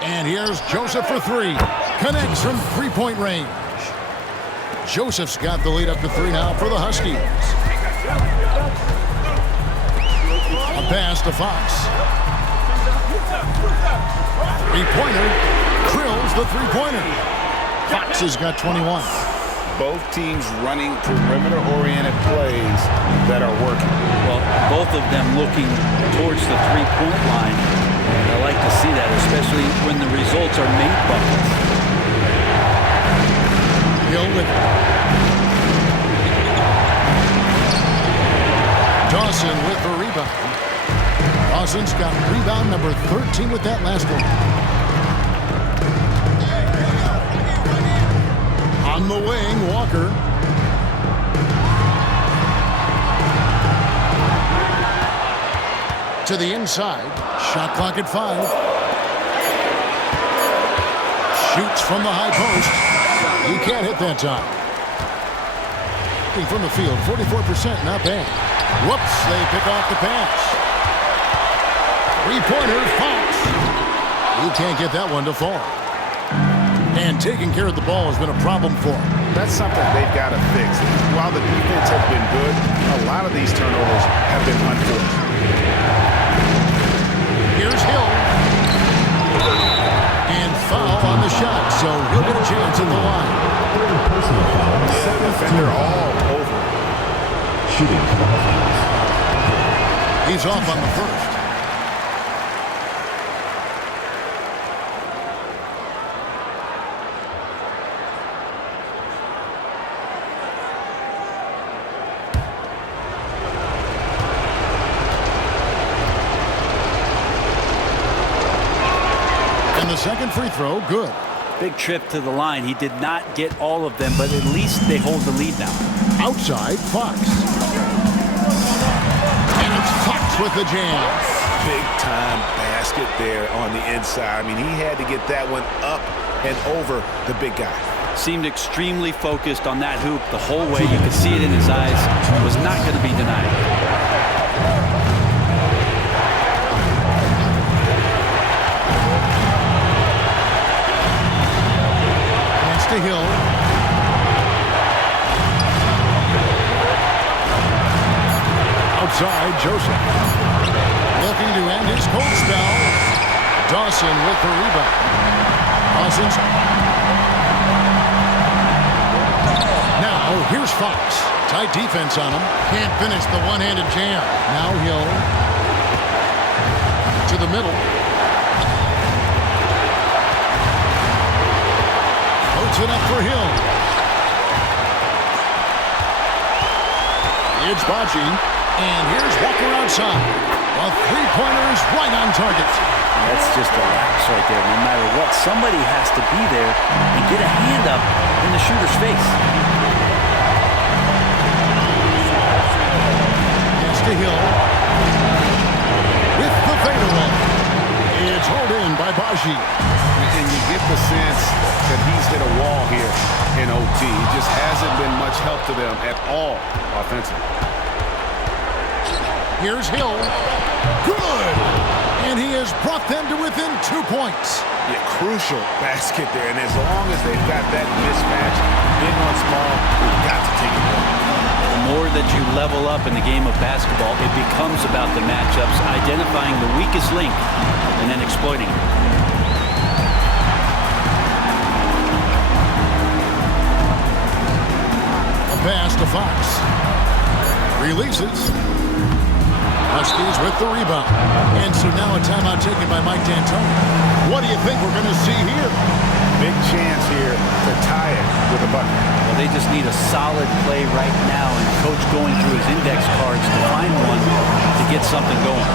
And here's Joseph for three. Connects from three-point range. Joseph's got the lead up to 3 now for the Huskies. A pass to Fox. Three-pointer. Drills the three-pointer. Fox has got 21. Both teams running perimeter-oriented plays that are working. Well, both of them looking towards the three-point line. I like to see that, especially when the results are made buckets. Hill with it. Dawson with the rebound. Dawson's got rebound number 13 with that last one. On the wing, Walker. To the inside. Shot clock at 5. Shoots from the high post. He can't hit that time. From the field, 44%, not bad. Whoops, they pick off the pass. Three-pointer, Fox. He can't get that one to fall. And taking care of the ball has been a problem for him. That's something they've got to fix. While the defense has been good, a lot of these turnovers have been unforced. Here's Hill. And foul on the shot, so he'll get a chance at the line. Defender all over. Shooting for the Huskies. He's off on the first. The second free throw, good. Big trip to the line. He did not get all of them, but at least they hold the lead now. Outside, Fox. And it's Fox with the jam. Big-time basket there on the inside. I mean, he had to get that one up and over the big guy. Seemed extremely focused on that hoop the whole way. You could see it in his eyes. It was not going to be denied. To Hill. Outside, Joseph. Looking to end his cold spell. Dawson with the rebound. Dawson's. Now, here's Fox. Tight defense on him. Can't finish the one-handed jam. Now Hill. To the middle. It up for Hill. It's Baji. And here's Walker outside. A three-pointer is right on target. That's just a lapse right there. No matter what, somebody has to be there and get a hand up in the shooter's face. Gets to Hill. With the fadeaway. It's hauled in by Baji. and you get the sense that he's hit a wall here in OT. He just hasn't been much help to them at all offensively. Here's Hill. Good! And he has brought them to within 2 points. Yeah, crucial basket there, and as long as they've got that mismatch, big on small, we've got to take it home. The more that you level up in the game of basketball, it becomes about the matchups, identifying the weakest link, and then exploiting it. A pass to Fox. Releases. Huskies with the rebound. And so now a timeout taken by Mike D'Antoni. What do you think we're going to see here? Big chance here to tie it with a bucket. Well, they just need a solid play right now, and Coach going through his index cards to find one to get something going.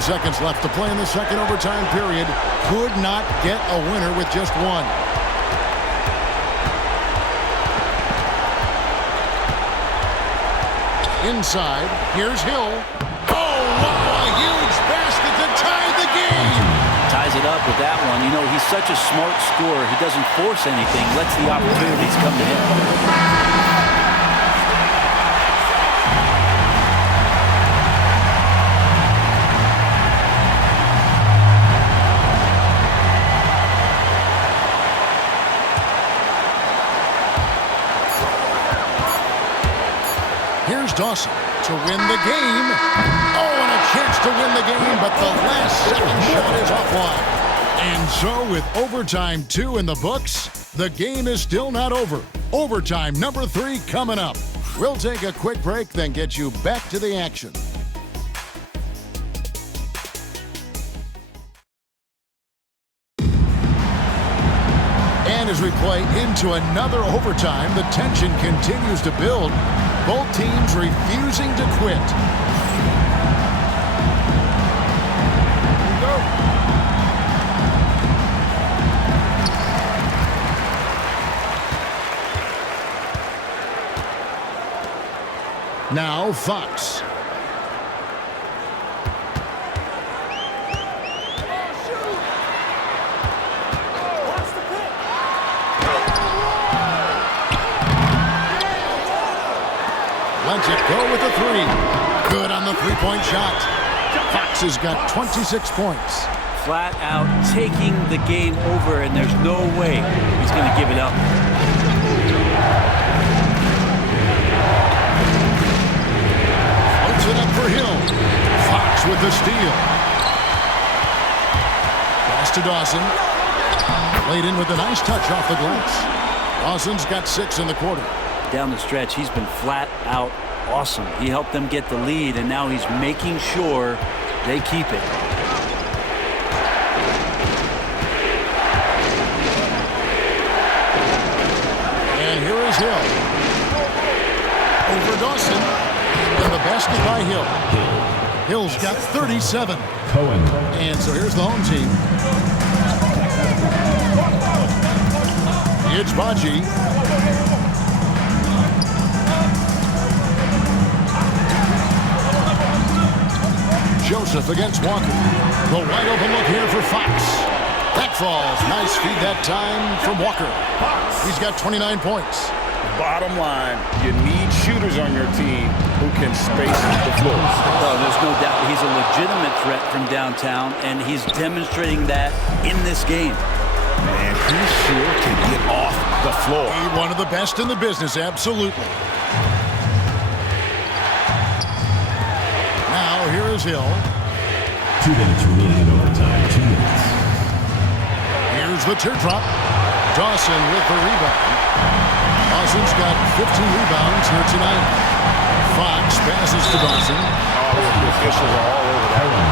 Seconds left to play in the second overtime period. Could not get a winner with just one. Inside, here's Hill. Oh, wow, a huge basket to tie the game. Ties it up with that one. You know, he's such a smart scorer. He doesn't force anything, lets the opportunities come to him. 'Here's Dawson to win the game. Oh, and a chance to win the game, but the last second shot is offline. And so with overtime 2 in the books, the game is still not over. Overtime number 3 coming up. We'll take a quick break, then get you back to the action. And as we play into another overtime, the tension continues to build. Both teams refusing to quit. Now Fox. Lets it go with a 3. Good on the three-point shot. Fox has got 26 points. Flat out taking the game over, and there's no way he's going to give it up. Puts it up for Hill. Fox with the steal. Pass to Dawson. Laid in with a nice touch off the glass. Dawson's got 6 in the quarter. Down the stretch, he's been flat out awesome. He helped them get the lead, and now he's making sure they keep it. And here is Hill. Over Dawson. And the basket by Hill. Hill's got 37. Cohen. And so here's the home team. It's Baji. Joseph against Walker. The wide open look here for Fox. That falls. Nice feed that time from Walker. He's got 29 points. Bottom line, you need shooters on your team who can space the floor. Oh, there's no doubt he's a legitimate threat from downtown, and he's demonstrating that in this game. Man, he sure can get off the floor. One of the best in the business, absolutely. Now, here is Hill. 2 minutes remaining in overtime. 2 minutes. Here's the teardrop. Dawson with the rebound. Dawson's got 15 rebounds here tonight. Fox passes to Dawson. Oh, the officials are all over that one.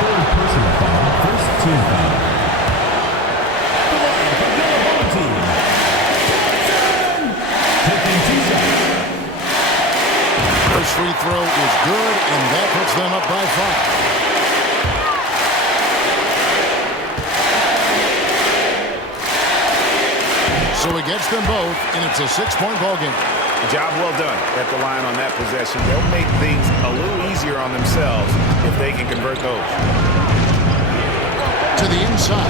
Third personal foul. First team foul. First free throw is good, and that puts them up by 5. So So he gets them both, and it's a 6-point ball game. Job well done at the line on that possession. They'll make things a little easier on themselves if they can convert those. To the inside.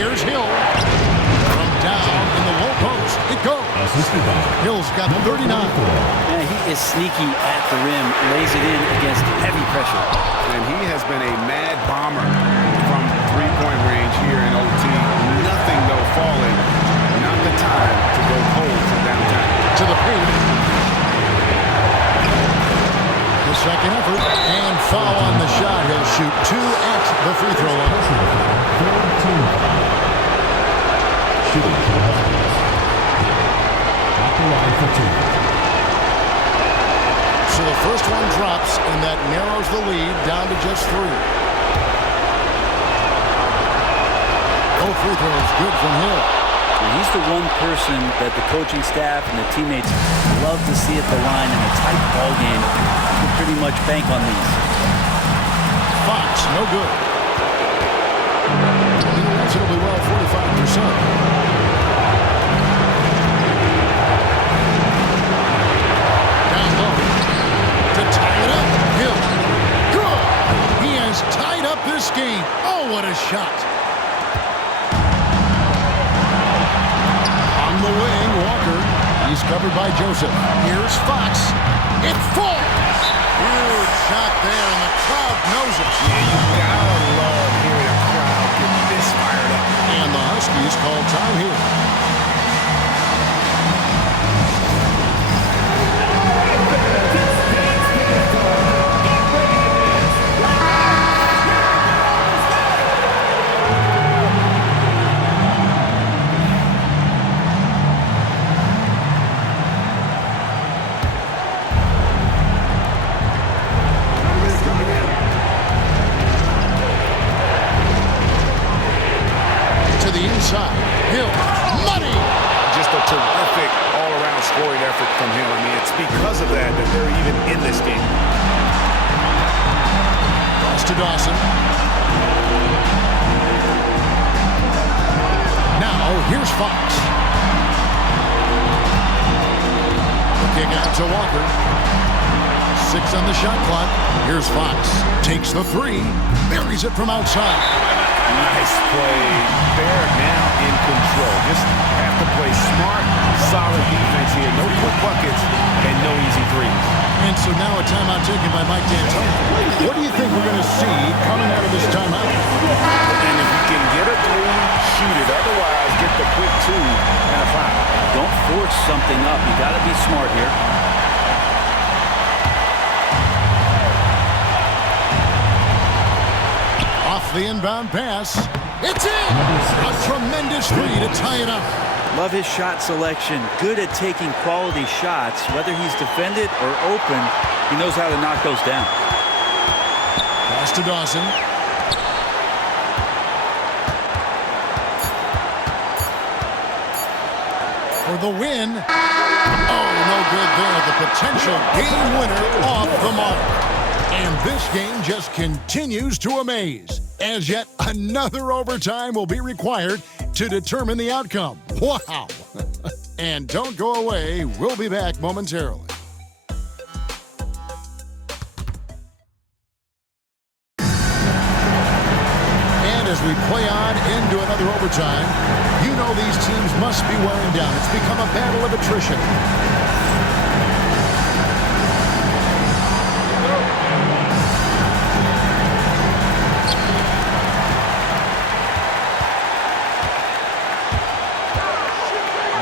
Here's Hill. From down in the low post. It goes. Hill's got 39. Yeah, he is sneaky at the rim. Lays it in against heavy pressure. And he has been a mad bomber from three-point range here in OT. Nothing, though, falling. Not the time to go cold from downtown. To the paint. The second effort. And foul on the shot. He'll shoot 2 at the free throw line. So the first one drops, and that narrows the lead down to just 3. Both free throws good from Hill. He's the one person that the coaching staff and the teammates love to see at the line in a tight ball game. You can pretty much bank on these. Fox, no good. He reasonably well, 45%. Down low. To tie it up. Hill. Good. He has tied up this game. Oh, what a shot. On the wing, Walker. He's covered by Joseph. Here's Fox. It falls. Huge shot there, and the crowd knows it. Yeah, you gotta love hearing a crowd get this fired up. And the Huskies call time here. Hill, money! Just a terrific all-around scoring effort from him. I mean, it's because of that they're even in this game. Pass to Dawson. Now, here's Fox. The kick out to Walker. 6 on the shot clock. Here's Fox. Takes the 3. Buries it from outside. Nice play. They're now in control. Just have to play smart, solid defense here. No quick buckets and no easy threes. And so now a timeout taken by Mike D'Antoni. What do you think we're going to see coming out of this timeout? And if you can get a 3, shoot it. Otherwise, get the quick 2 and a foul. Don't force something up. You got to be smart here. The inbound pass. It's in! A tremendous 3 to tie it up. Love his shot selection. Good at taking quality shots. Whether he's defended or open, he knows how to knock those down. Pass to Dawson. For the win. Oh, no good there. The potential game winner off the mark. And this game just continues to amaze, as yet another overtime will be required to determine the outcome. Wow! And don't go away. We'll be back momentarily. And as we play on into another overtime, you know these teams must be wearing down. It's become a battle of attrition.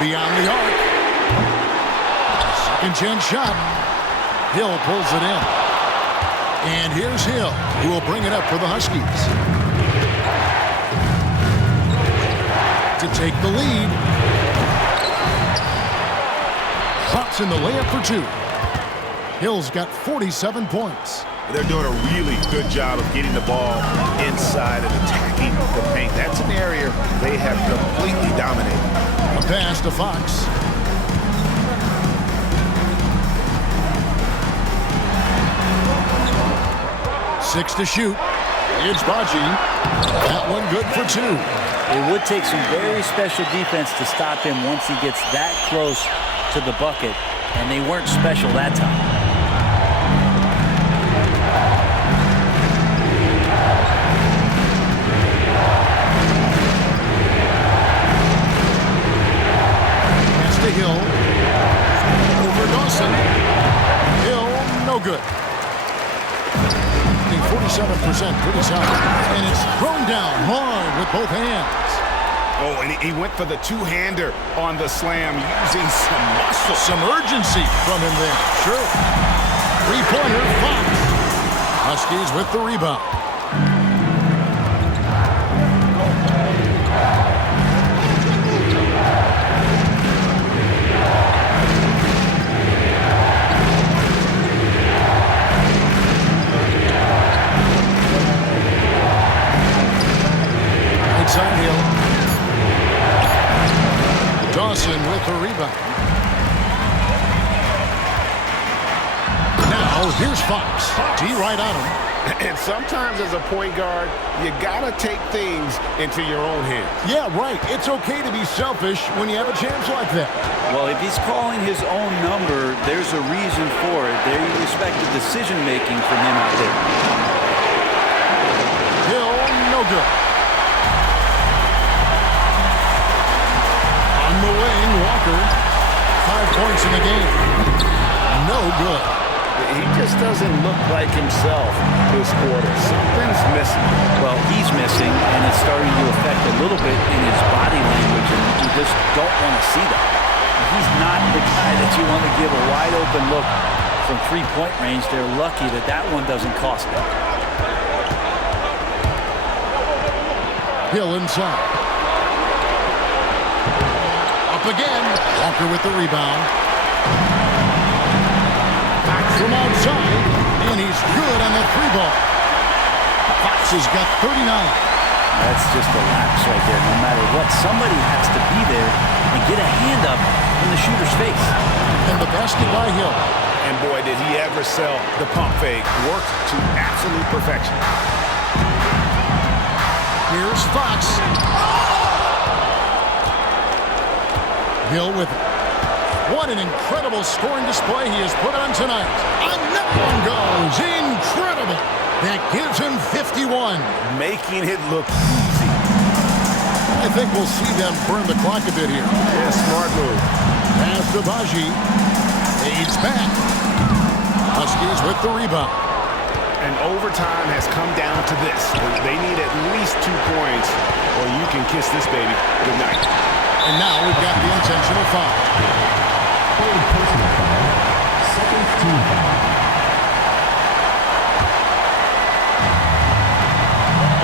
Beyond the arc. Second chance shot. Hill pulls it in. And here's Hill, who will bring it up for the Huskies. To take the lead. Pops in the layup for 2. Hill's got 47 points. They're doing a really good job of getting the ball inside and attacking the paint. That's an area they have completely dominated. A pass to Fox. Six to shoot. It's Baji. That one good for 2. It would take some very special defense to stop him once he gets that close to the bucket, and they weren't special that time. Pass to Hill. Over Dawson. Hill, no good. 47%, pretty solid. And it's thrown down hard with both hands. Oh, and he went for the two-hander on the slam using some muscle. Some urgency from him there. Sure. Three-pointer, Fox. Huskies with the rebound. Inside Hill. Dawson with the rebound. Now here's Fox. D right on him. And sometimes as a point guard, you gotta take things into your own hands. Yeah, right. It's okay to be selfish when you have a chance like that. Well, if he's calling his own number, there's a reason for it. They respect the decision-making from him out there. Hill, no good. On the wing, Walker. 5 points in the game. No good. He just doesn't look like himself this quarter. Something's missing. Well, he's missing, and it's starting to affect a little bit in his body language, and you just don't want to see that. He's not the guy that you want to give a wide-open look from three-point range. They're lucky that that one doesn't cost them. Hill inside. Up again. Walker with the rebound. Back from outside, and he's good on the three ball. Fox has got 39. That's just a lapse right there. No matter what, somebody has to be there and get a hand up in the shooter's face. And the basket by Hill. And boy, did he ever sell the pump fake. Worked to absolute perfection. Here's Fox. Hill with it. What an incredible scoring display he has put on tonight. Another one goes. Incredible. That gives him 51. Making it look easy. I think we'll see them burn the clock a bit here. Yeah, smart move. Pass to Baji. Fades back. Huskies with the rebound. And overtime has come down to this. They need at least 2 points, or you can kiss this baby good night. And now we've got the intentional foul. Personal foul. Second team foul.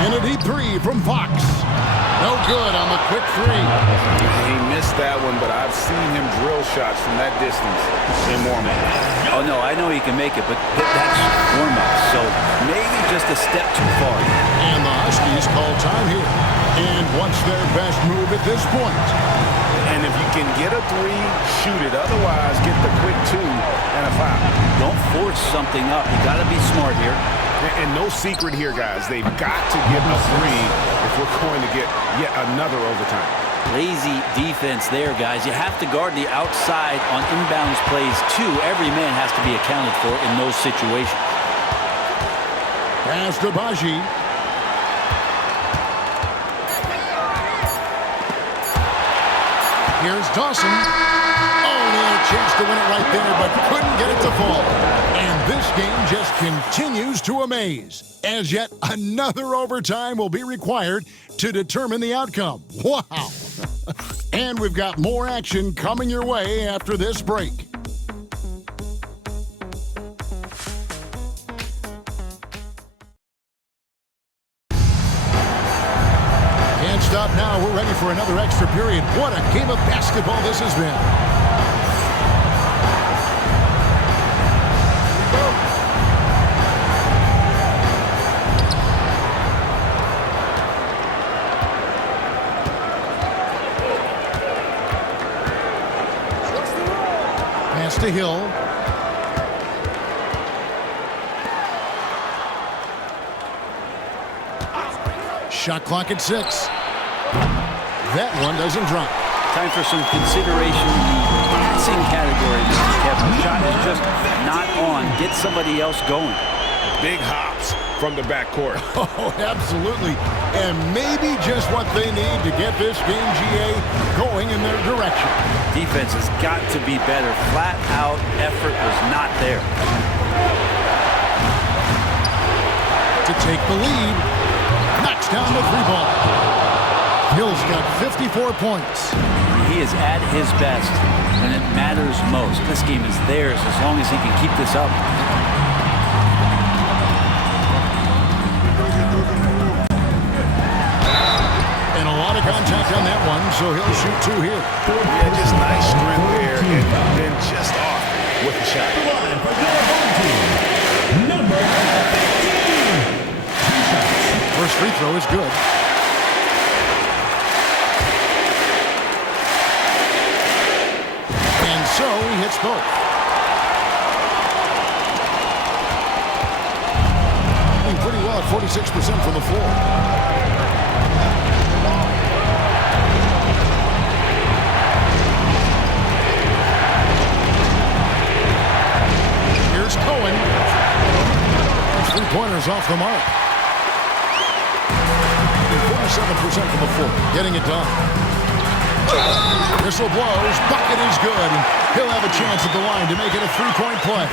And a deep three from Fox. No good on the quick three. He missed that one, but I've seen him drill shots from that distance in warm-up. Oh, no, I know he can make it, but that's warm-up, so maybe just a step too far. And the Huskies call time here. And what's their best move at this point? And if you can get a three, shoot it. Otherwise, get the quick two and a foul. Don't force something up. You got to be smart here. And no secret here, guys. They've got to get a three if we're going to get yet another overtime. Lazy defense there, guys. You have to guard the outside on inbounds plays, too. Every man has to be accounted for in those situations. Pass to Baji. Here's Dawson. Oh, they had a chance to win it right there, but couldn't get it to fall. And this game just continues to amaze, as yet another overtime will be required to determine the outcome. Wow. And we've got more action coming your way after this break. Can't stop now. We're ready for another extra period. What a game of basketball this has been. Pass to Hill. Shot clock at 6. That one doesn't drop. Time for some consideration in the passing category, Mr. Kevin. The shot is just not on. Get somebody else going. Big hops from the backcourt. Oh, absolutely. And maybe just what they need to get this game, GA, going in their direction. Defense has got to be better. Flat out effort was not there. To take the lead. Knocks down the three ball. Hill's got 54 points. He is at his best when it matters most. This game is theirs as long as he can keep this up. And a lot of contact on that one, so he'll shoot two here. Yeah, just nice strength there, and then just off with the shot. The line for your home team, number 15. First free throw is good. And so he hits both. Doing pretty well at 46% from the floor. Here's Cohen. Three-pointers off the mark. 47% from the floor. Getting it done. Whistle blows. Bucket is good. And he'll have a chance at the line to make it a three-point play.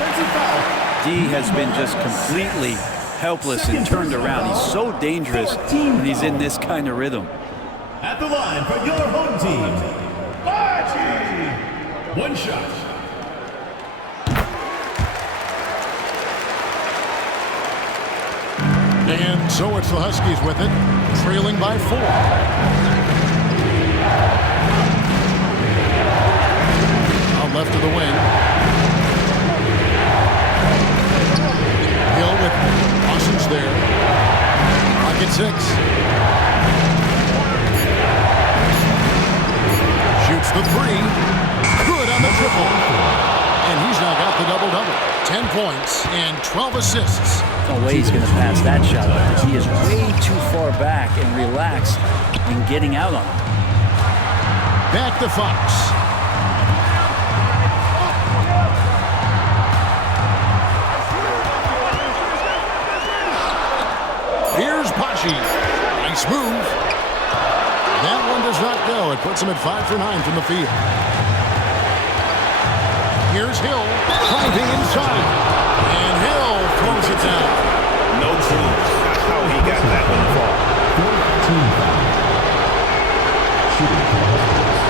D has been just completely helpless and turned around. He's so dangerous when he's in this kind of rhythm. At the line for your home team, one shot. And so it's the Huskies with it, trailing by 4. Out left of the wing. Hill with Austin's there. Pocket 6. Shoots the 3. Good on the triple. And he's now got the double-double. 10 points and 12 assists. No way he's going to pass that shot up. He is way too far back and relaxed in getting out on him. Back to Fox. Here's Pachi. Nice move. That one does not go. It puts him at 5 for 9 from the field. Here's Hill, finding inside. And Hill throws it down. No clue how he got that one to fall. 14 foul. Shooting for the Huskies.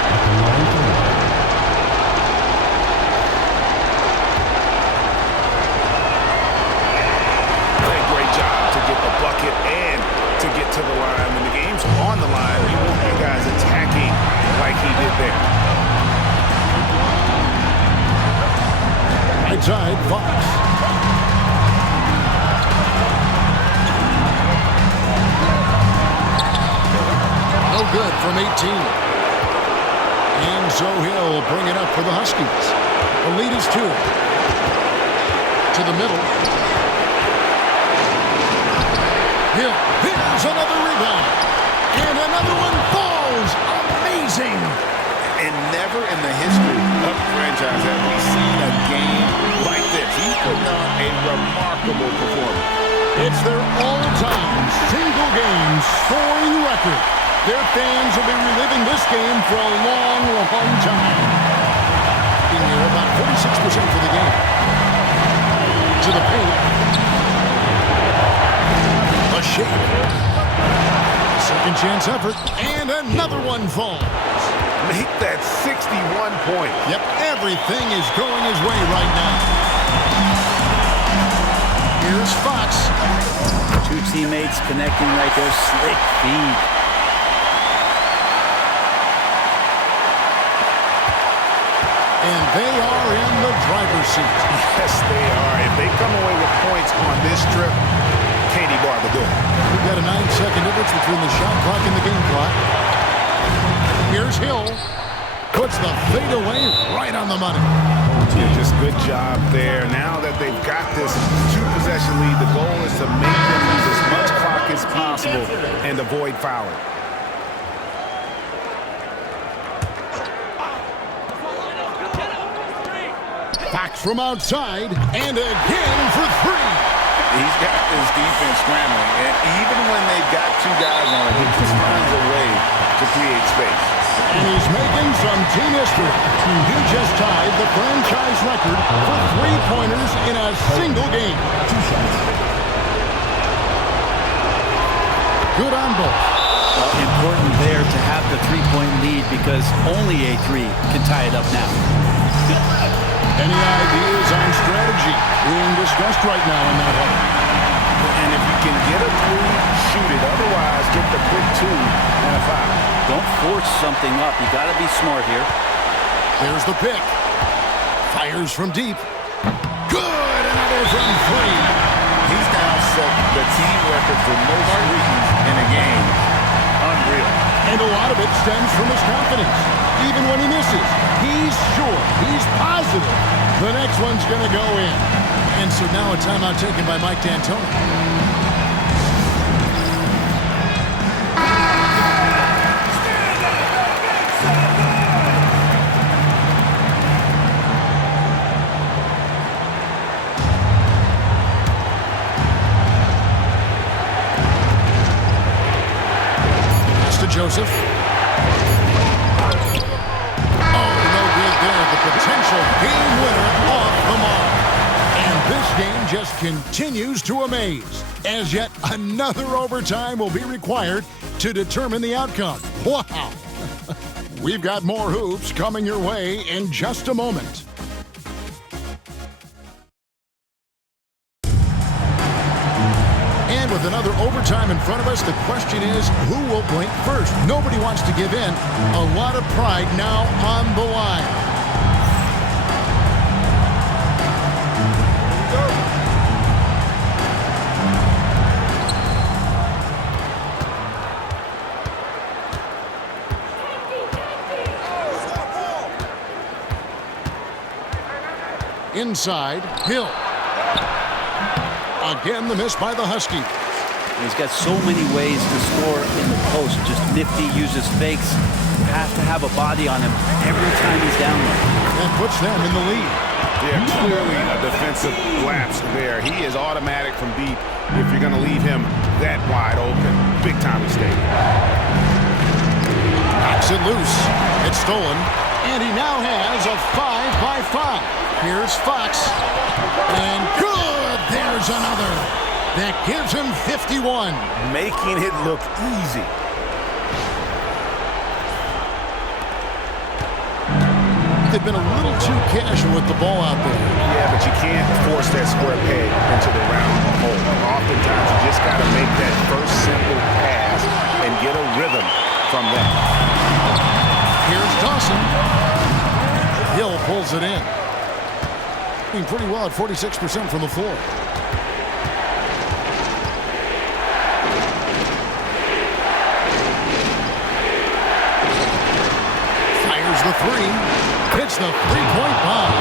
At the line for one. Great job to get the bucket and to get to the line. When the game's on the line, you want you guys attacking like he did there. Inside, Fox. No good from 18. And so he'll bring it up for the Huskies. The lead is 2. To the middle. Hill. Here's another rebound. And another one falls. Amazing. And never in the history of the franchise have we seen a game like this. He put on a remarkable performance. It's their all-time single-game scoring record. Their fans will be reliving this game for a long, long time. Being here about 46% for the game. To the paint. A shake. Second chance effort. And another one falls. Make that 61 points. Yep, everything is going his way right now. Here's Fox. Two teammates connecting right there. Slick feed. And they are in the driver's seat. Yes, they are. If they come away with points on this trip, Katie Bar the good. We've got a 9-second difference between the shot clock and the game clock. Here's Hill. Puts the fadeaway right on the money. Yeah, just good job there. Now that they've got this 2-possession lead, the goal is to make them use as much clock as possible dribble and avoid fouling. Fox from outside, and again for three. He's got this defense scrambling, and even when they've got two guys on it, he just finds a way to create space. And he's making some team history. He just tied the franchise record for three-pointers in a single game. Good on both. Important there to have the three-point lead because only a three can tie it up now. Any ideas on strategy being discussed right now in that huddle? And if you can get a three, shoot it. Otherwise, get the quick two and a foul. Don't force something up. You got to be smart here. There's the pick. Fires from deep. Good! Another from three. He's now set the team record for most threes in a game. Unreal. And a lot of it stems from his confidence. Even when he misses, he's sure, he's positive the next one's going to go in. And so now a timeout taken by Mike D'Antoni. Joseph. Oh, no good there. The potential game winner off the mark. And this game just continues to amaze, as yet another overtime will be required to determine the outcome. Wow. We've got more hoops coming your way in just a moment. With another overtime in front of us, the question is, who will blink first? Nobody wants to give in. A lot of pride now on the line. Inside, Hill. Again, the miss by the Huskies. He's got so many ways to score in the post. Just nifty, uses fakes. Has to have a body on him every time he's down there. That puts them in the lead. Yeah, clearly a defensive lapse there. He is automatic from deep if you're going to leave him that wide open. Big time mistake. Knocks it loose. It's stolen. And he now has a 5-by-5. Here's Fox. And good! There's another. That gives him 51. Making it look easy. They've been a little too casual with the ball out there. Yeah, but you can't force that square peg into the round hole. Oftentimes, you just got to make that first simple pass and get a rhythm from that. Here's Dawson. Hill pulls it in. Doing pretty well at 46% from the floor. The three, hits the three-point bomb.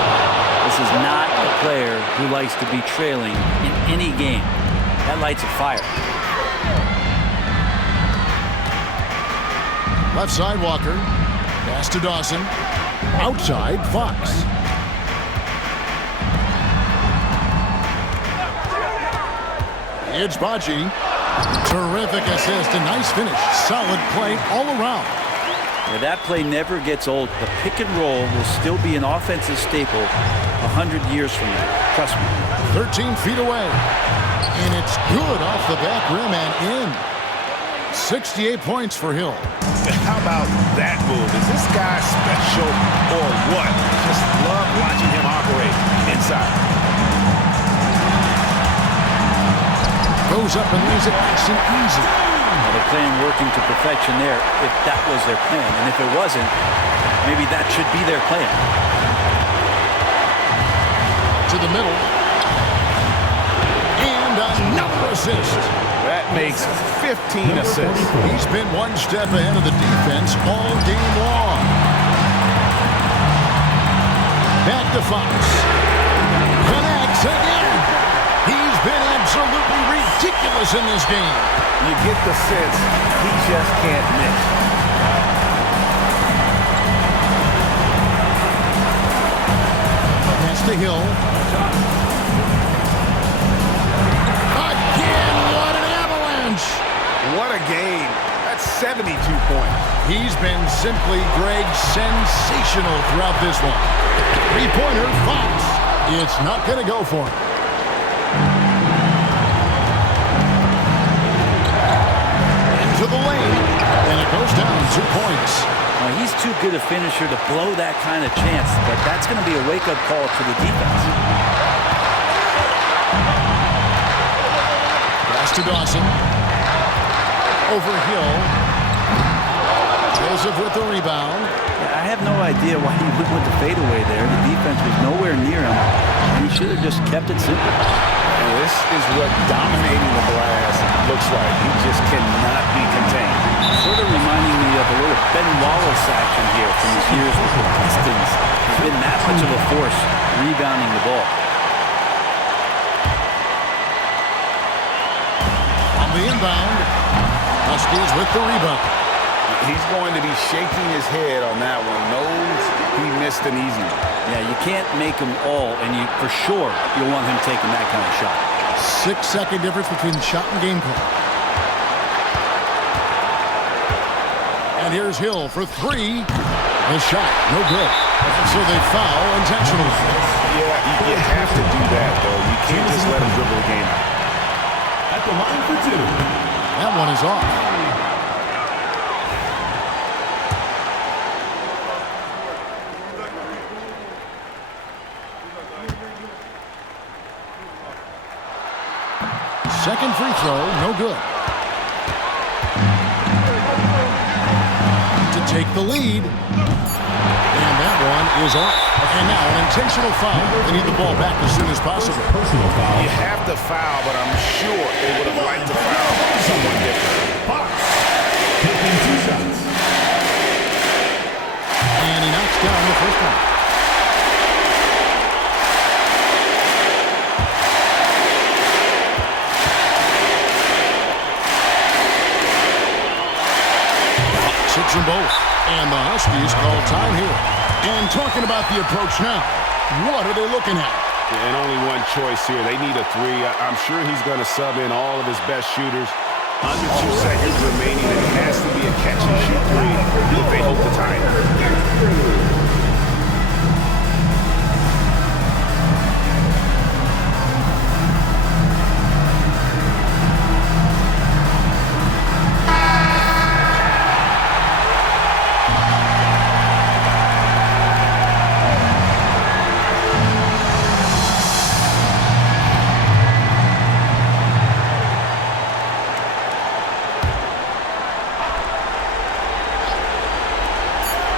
This is not a player who likes to be trailing in any game. That lights a fire. Left side, Walker. Pass to Dawson. Outside, Fox. It's Baji. Terrific assist, a nice finish. Solid play all around. Yeah, that play never gets old. The pick and roll will still be an offensive staple 100 years from now. Trust me. 13 feet away. And it's good off the back rim and in. 68 points for Hill. How about that move? Is this guy special or what? Just love watching him operate inside. Goes up and lays it nice and easy. The plan working to perfection there, if that was their plan. And if it wasn't, maybe that should be their plan. To the middle. And another assist. That makes 15 assists. He's been one step ahead of the defense all game long. Back to Fox. Connects again. He's been absolutely ridiculous ridiculous in this game. You get the sense he just can't miss. Pass to Hill. Again, what an avalanche. What a game. That's 72 points. He's been simply, Greg, sensational throughout this one. Three-pointer, Fox. It's not going to go for him. Into the lane, and it goes down 2 points. He's too good a finisher to blow that kind of chance, but that's going to be a wake-up call to the defense. Pass to Dawson. Over Hill. Joseph with the rebound. Yeah, I have no idea why he went with the fadeaway there. The defense was nowhere near him, and he should have just kept it simple. And this is what dominating the glass looks like. He just cannot be contained. Sort of reminding me of a little Ben Wallace action here from his years with the Pistons. He's been that much of a force rebounding the ball. On the inbound, Huskies with the rebound. He's going to be shaking his head on that one. Knows he missed an easy one. Yeah, you can't make them all, and you for sure you'll want him taking that kind of shot. 6-second difference between shot and game clock. And here's Hill for three. The shot, no good. So they foul intentionally. Yeah, you have to do that, though. You can't just let him dribble the game out. At the line for two. That one is off. Second free throw, no good. To take the lead. And that one is off. And now an intentional foul. They need the ball back as soon as possible. You have to foul, but I'm sure they would have liked to foul someone different. Fox taking 2 shots. And he knocks down the first one. Hits them both. And the Huskies call time here. And talking about the approach now, what are they looking at? And only one choice here. They need a three. I'm sure he's going to sub in all of his best shooters. Under 2 seconds remaining, and it has to be a catch-and-shoot three if they hope to tie it.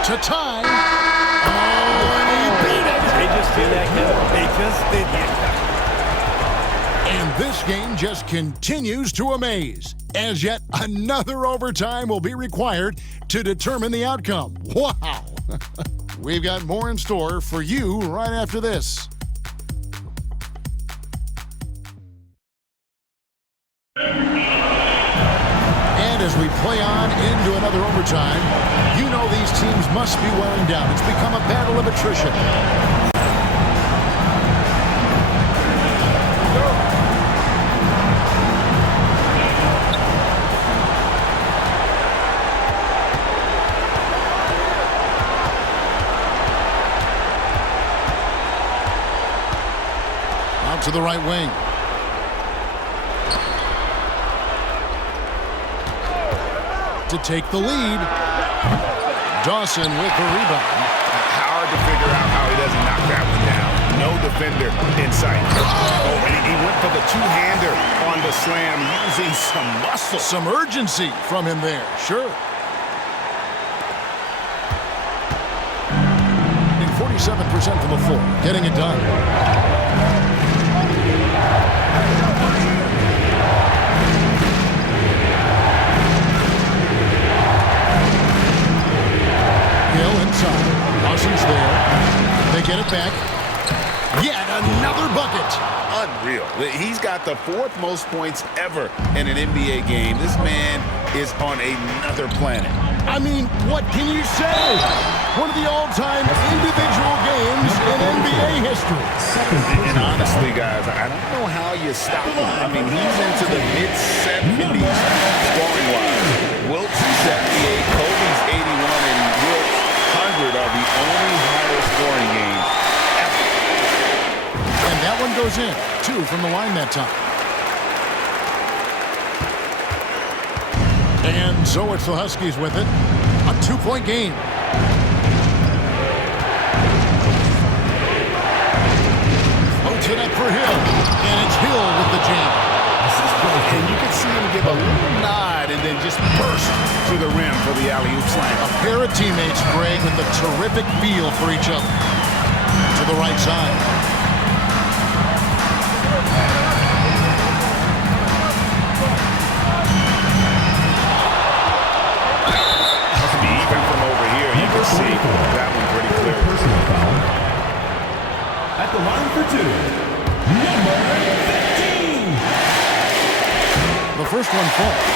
To tie. Oh, and he beat it. They just did that, Kevin. They just did that. And this game just continues to amaze, as yet another overtime will be required to determine the outcome. Wow. We've got more in store for you right after this. And as we play on into another overtime, you know these teams must be wearing down. It's become a battle of attrition. Out to the right wing. To take the lead. Dawson with the rebound. Hard to figure out how he doesn't knock that one down. No defender in sight. Oh, and he went for the two-hander on the slam, using some muscle. Some urgency from him there, sure. 47% from the floor, getting it done. Hill inside. Dawson's there. They get it back. Yet another another bucket. Unreal. He's got the 4th most points ever in an NBA game. This man is on another planet. I mean, what can you say? One of the all-time individual games in NBA history. And honestly, guys, I don't know how you stop him. I mean, he's into the mid-70s scoring-wise. Wilt's 78, Kobe's 81, and Wilt's 100 are the only higher scoring games ever. And that one goes in. 2 from the line that time. And so it's the Huskies with it. A 2-point game. Floats it up for Hill. And it's Hill with the jam. And you can see him give a little nod and then just burst to the rim for the alley-oop slam. A pair of teammates, Greg, with a terrific feel for each other. To the right side. See that one pretty clear. Personal foul. At the line for 2, number 15. The first one falls.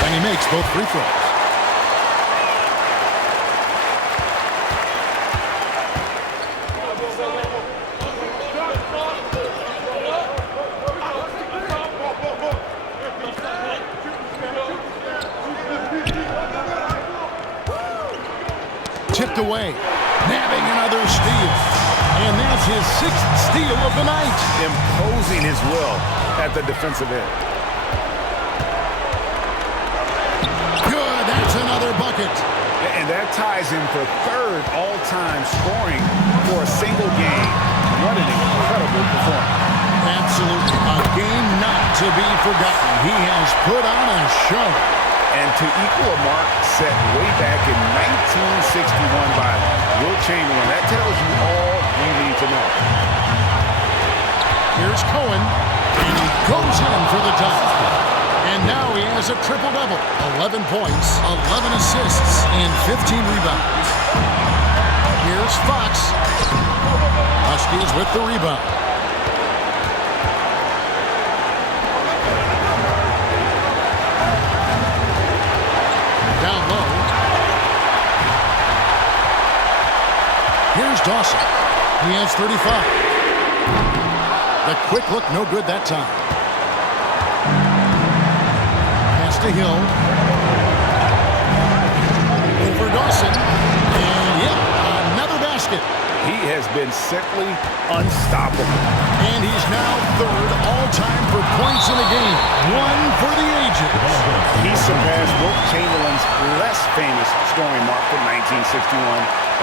And he makes both free throws. Tipped away, nabbing another steal. And that's his 6th steal of the night. Imposing his will at the defensive end. Good, that's another bucket. And that ties him for 3rd all-time scoring for a single game. What an incredible performance. Absolutely, a game not to be forgotten. He has put on a show. And to equal a mark set way back in 1961 by Wilt Chamberlain, that tells you all you need to know. Here's Cohen, and he goes in for the dunk. And now he has a triple-double. 11 points, 11 assists, and 15 rebounds. Here's Fox. Huskies with the rebound. Down low. Here's Dawson. He has 35. The quick look, no good that time. Pass to Hill. Over Dawson. And yep, another basket. He has been simply unstoppable. And he's now 3rd all-time for points in a game. 1 for the ages. He surpassed Wilt Chamberlain's less famous scoring mark from 1961,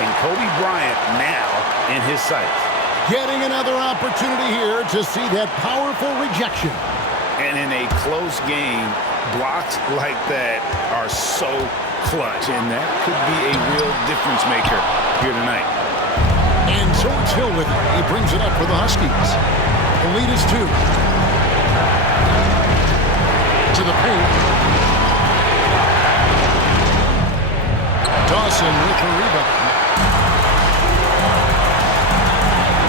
and Kobe Bryant now in his sights. Getting another opportunity here to see that powerful rejection. And in a close game, blocks like that are so clutch, and that could be a real difference maker here tonight. And so it's Hill with it. He brings it up for the Huskies. The lead is 2. To the paint. Dawson with the rebound.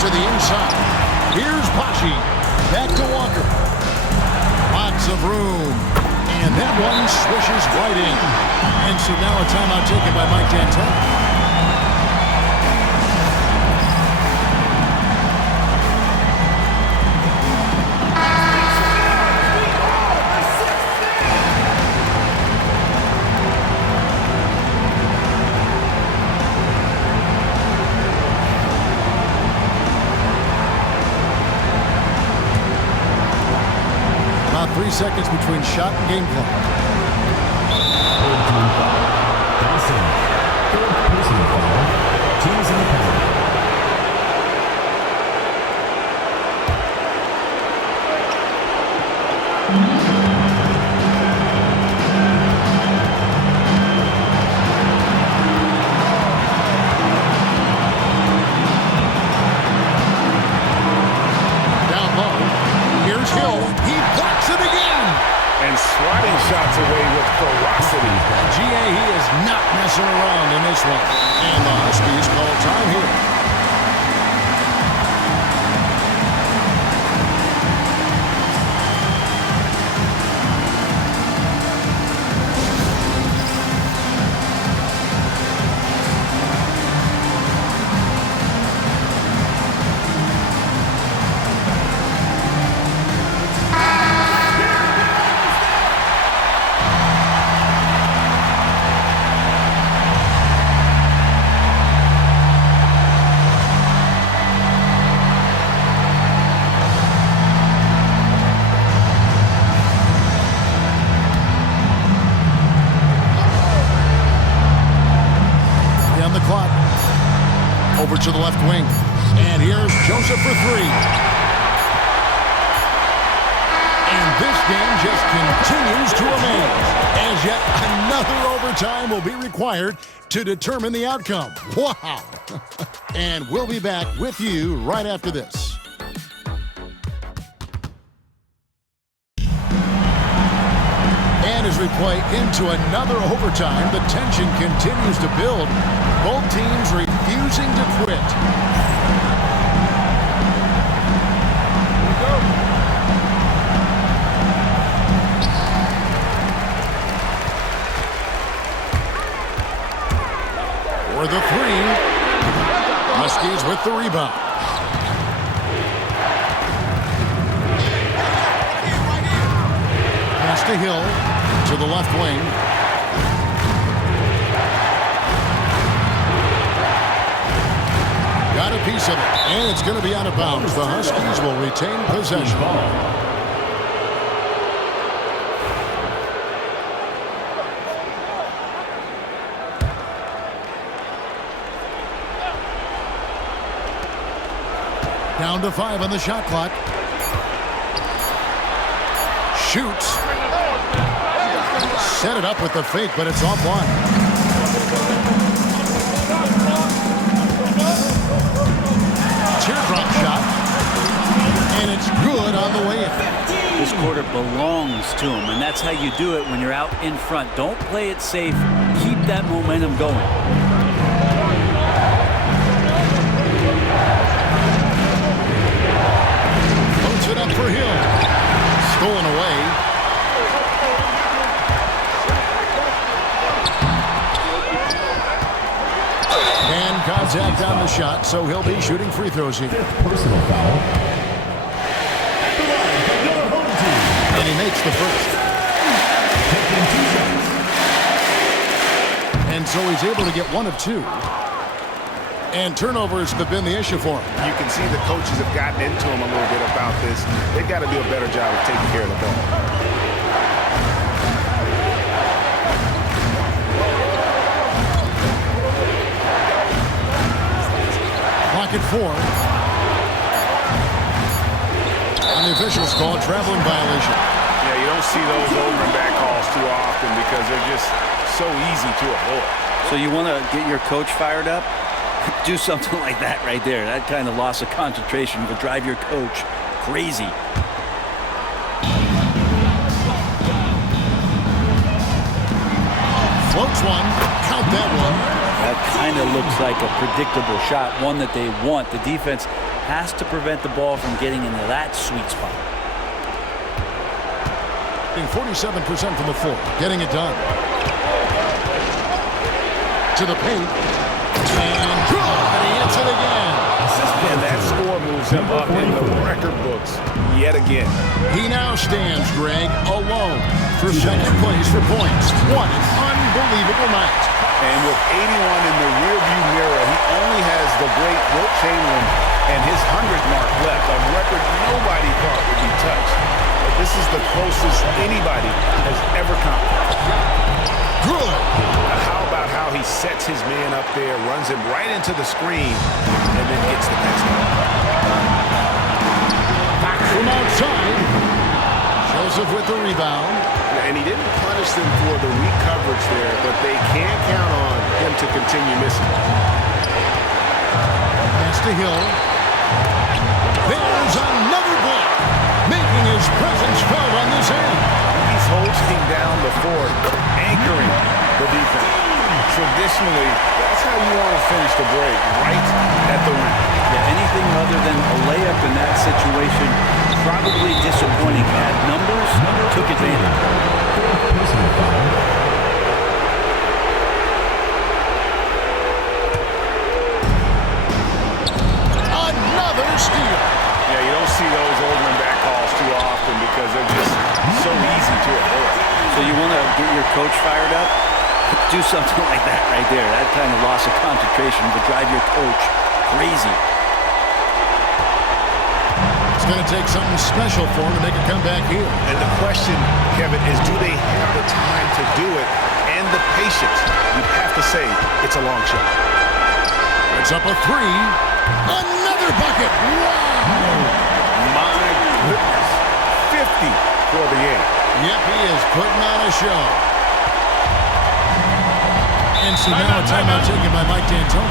To the inside. Here's Pachi. Back to Walker. Lots of room. And that one swishes right in. And so now a timeout taken by Mike D'Antoni. About 3 seconds between shot and game clock. Dawson. 4th personal foul. Teams in the penalty. Down low. Here's Hill. He blocks it again. And swatting shots away with ferocity. GA, he is not messing around in this one. And the Huskies call time here. Over to the left wing. And here's Joseph for three. And this game just continues to amaze, as yet another overtime will be required to determine the outcome. Wow. And we'll be back with you right after this. And as we play into another overtime, the tension continues to build. Both teams refusing to quit. For the three. Huskies with the rebound. Pass to Hill to the left wing. Got a piece of it, and it's going to be out of bounds. The Huskies will retain possession. Down to 5 on the shot clock. Shoots. Set it up with the fake, but it's offline. Teardrop shot, and it's good on the way in. This quarter belongs to him, and that's how you do it when you're out in front. Don't play it safe. Keep that momentum going. Puts it up for Hill. Stolen away. And contact on the shot, so he'll be shooting free throws here. Personal foul. And he makes the first. And so he's able to get 1 of 2. And turnovers have been the issue for him. You can see the coaches have gotten into him a little bit about this. They've got to do a better job of taking care of the ball. At 4. And the officials call a traveling violation. Yeah, you don't see those over and back calls too often because they're just so easy to avoid. So you want to get your coach fired up? Do something like that right there. That kind of loss of concentration would drive your coach crazy. Floats one. Count that one. That kind of looks like a predictable shot, one that they want. The defense has to prevent the ball from getting into that sweet spot. 47% from the floor, getting it done. To the paint. And good! And he hits it again. And that score moves him up in the record books yet again. He now stands, Greg, alone for second place for points. What an unbelievable night. And with 81 in the rearview mirror, he only has the great Wilt Chamberlain and his 100th mark left, a record nobody thought would be touched. But this is the closest anybody has ever come. Good. How about how he sets his man up there, runs him right into the screen, and then gets the basket. Back from outside. Joseph with the rebound. And he didn't punish them for the weak coverage there, but they can't count on him to continue missing. Pass to Hill. There's another block, making his presence felt on this end. He's holding down the fort, anchoring the defense. Traditionally, that's how you want to finish the break, right at the rim. Yeah, anything other than a layup in that situation, probably disappointing. Had numbers, took advantage. Personal foul. Another steal. Yeah, you don't see those Oldman back calls too often because they're just so easy to avoid. So you want to get your coach fired up? Do something like that right there. That kind of loss of concentration would drive your coach crazy. It's going to take something special for him to make a comeback here. And the question, Kevin, is do they have the time to do it and the patience? You'd have to say it's a long shot. It's up a three. Another bucket. Wow. My goodness. 50 for the game. Yep, he is putting on a show. And so now a timeout taken by Mike D'Antoni.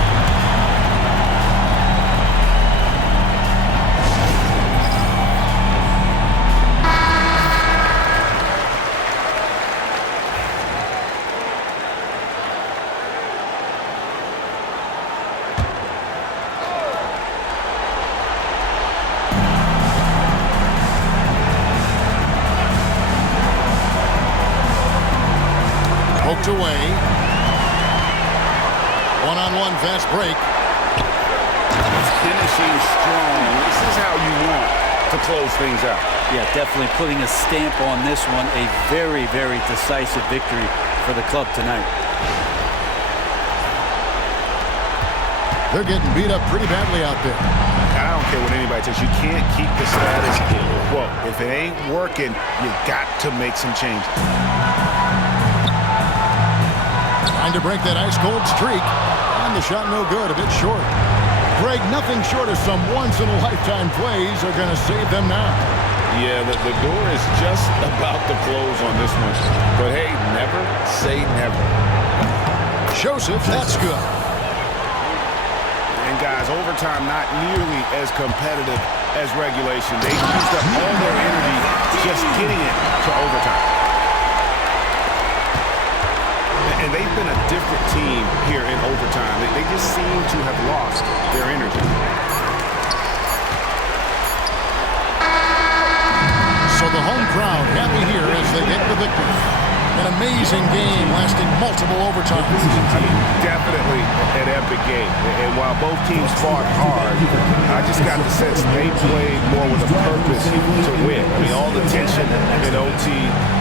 Poked away. One-on-one fast break. Finishing strong. This is how you want to close things out. Yeah, definitely putting a stamp on this one. A very, very decisive victory for the club tonight. They're getting beat up pretty badly out there. I don't care what anybody says. You can't keep the status quo. If it ain't working, you got to make some changes. Trying to break that ice-cold streak. And the shot no good, a bit short. Greg, nothing short of some once-in-a-lifetime plays are going to save them now. Yeah, the door is just about to close on this one. But hey, never say never. Joseph, that's good. And guys, overtime not nearly as competitive as regulation. They used up all their energy just getting it to overtime. And they've been a different team here in overtime. They just seem to have lost their energy. So the home crowd happy here as they get the victory. An amazing game lasting multiple overtimes. Definitely an epic game. And while both teams fought hard, I just got the sense they played more with a purpose to win. I mean, all the tension in OT,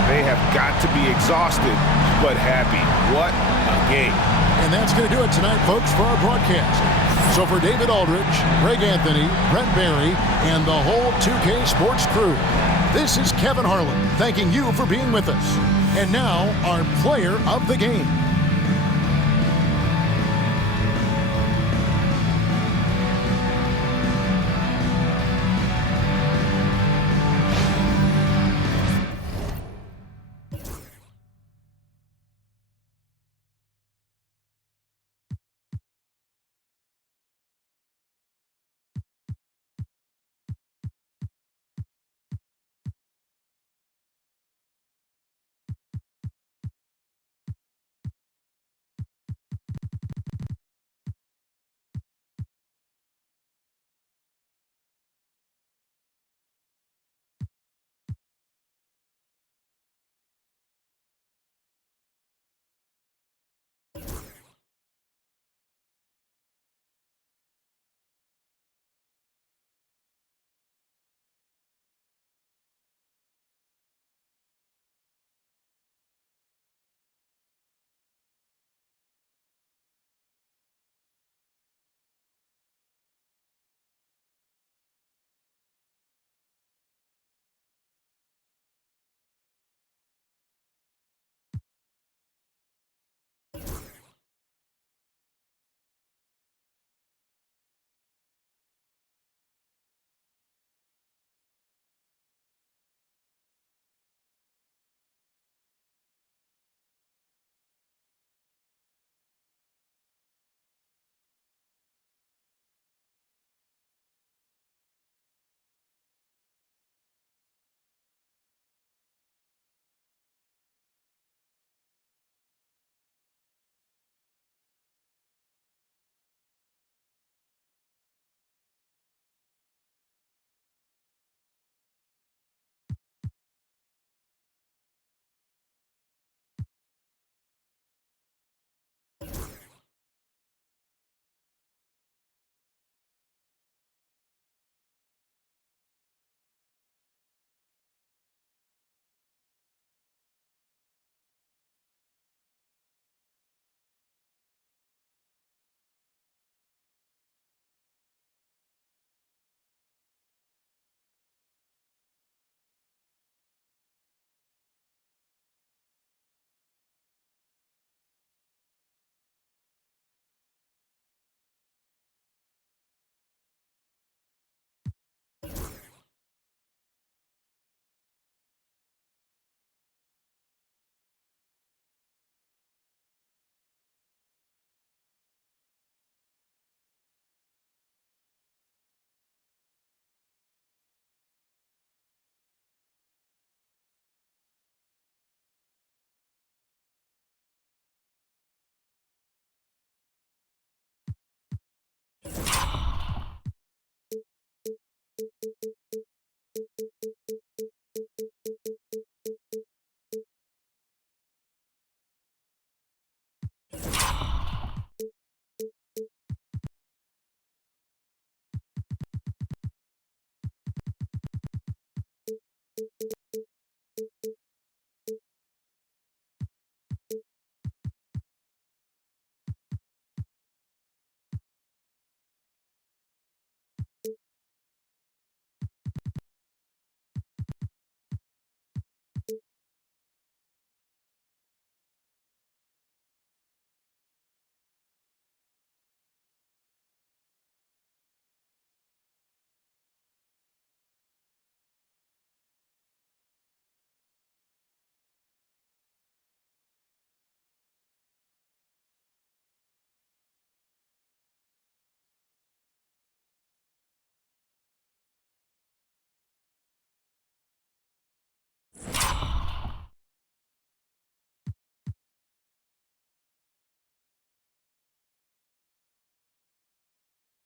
they have got to be exhausted but happy. What a game. And that's going to do it tonight, folks, for our broadcast. So for David Aldridge, Greg Anthony, Brent Barry, and the whole 2K Sports crew, this is Kevin Harlan thanking you for being with us. And now, our player of the game.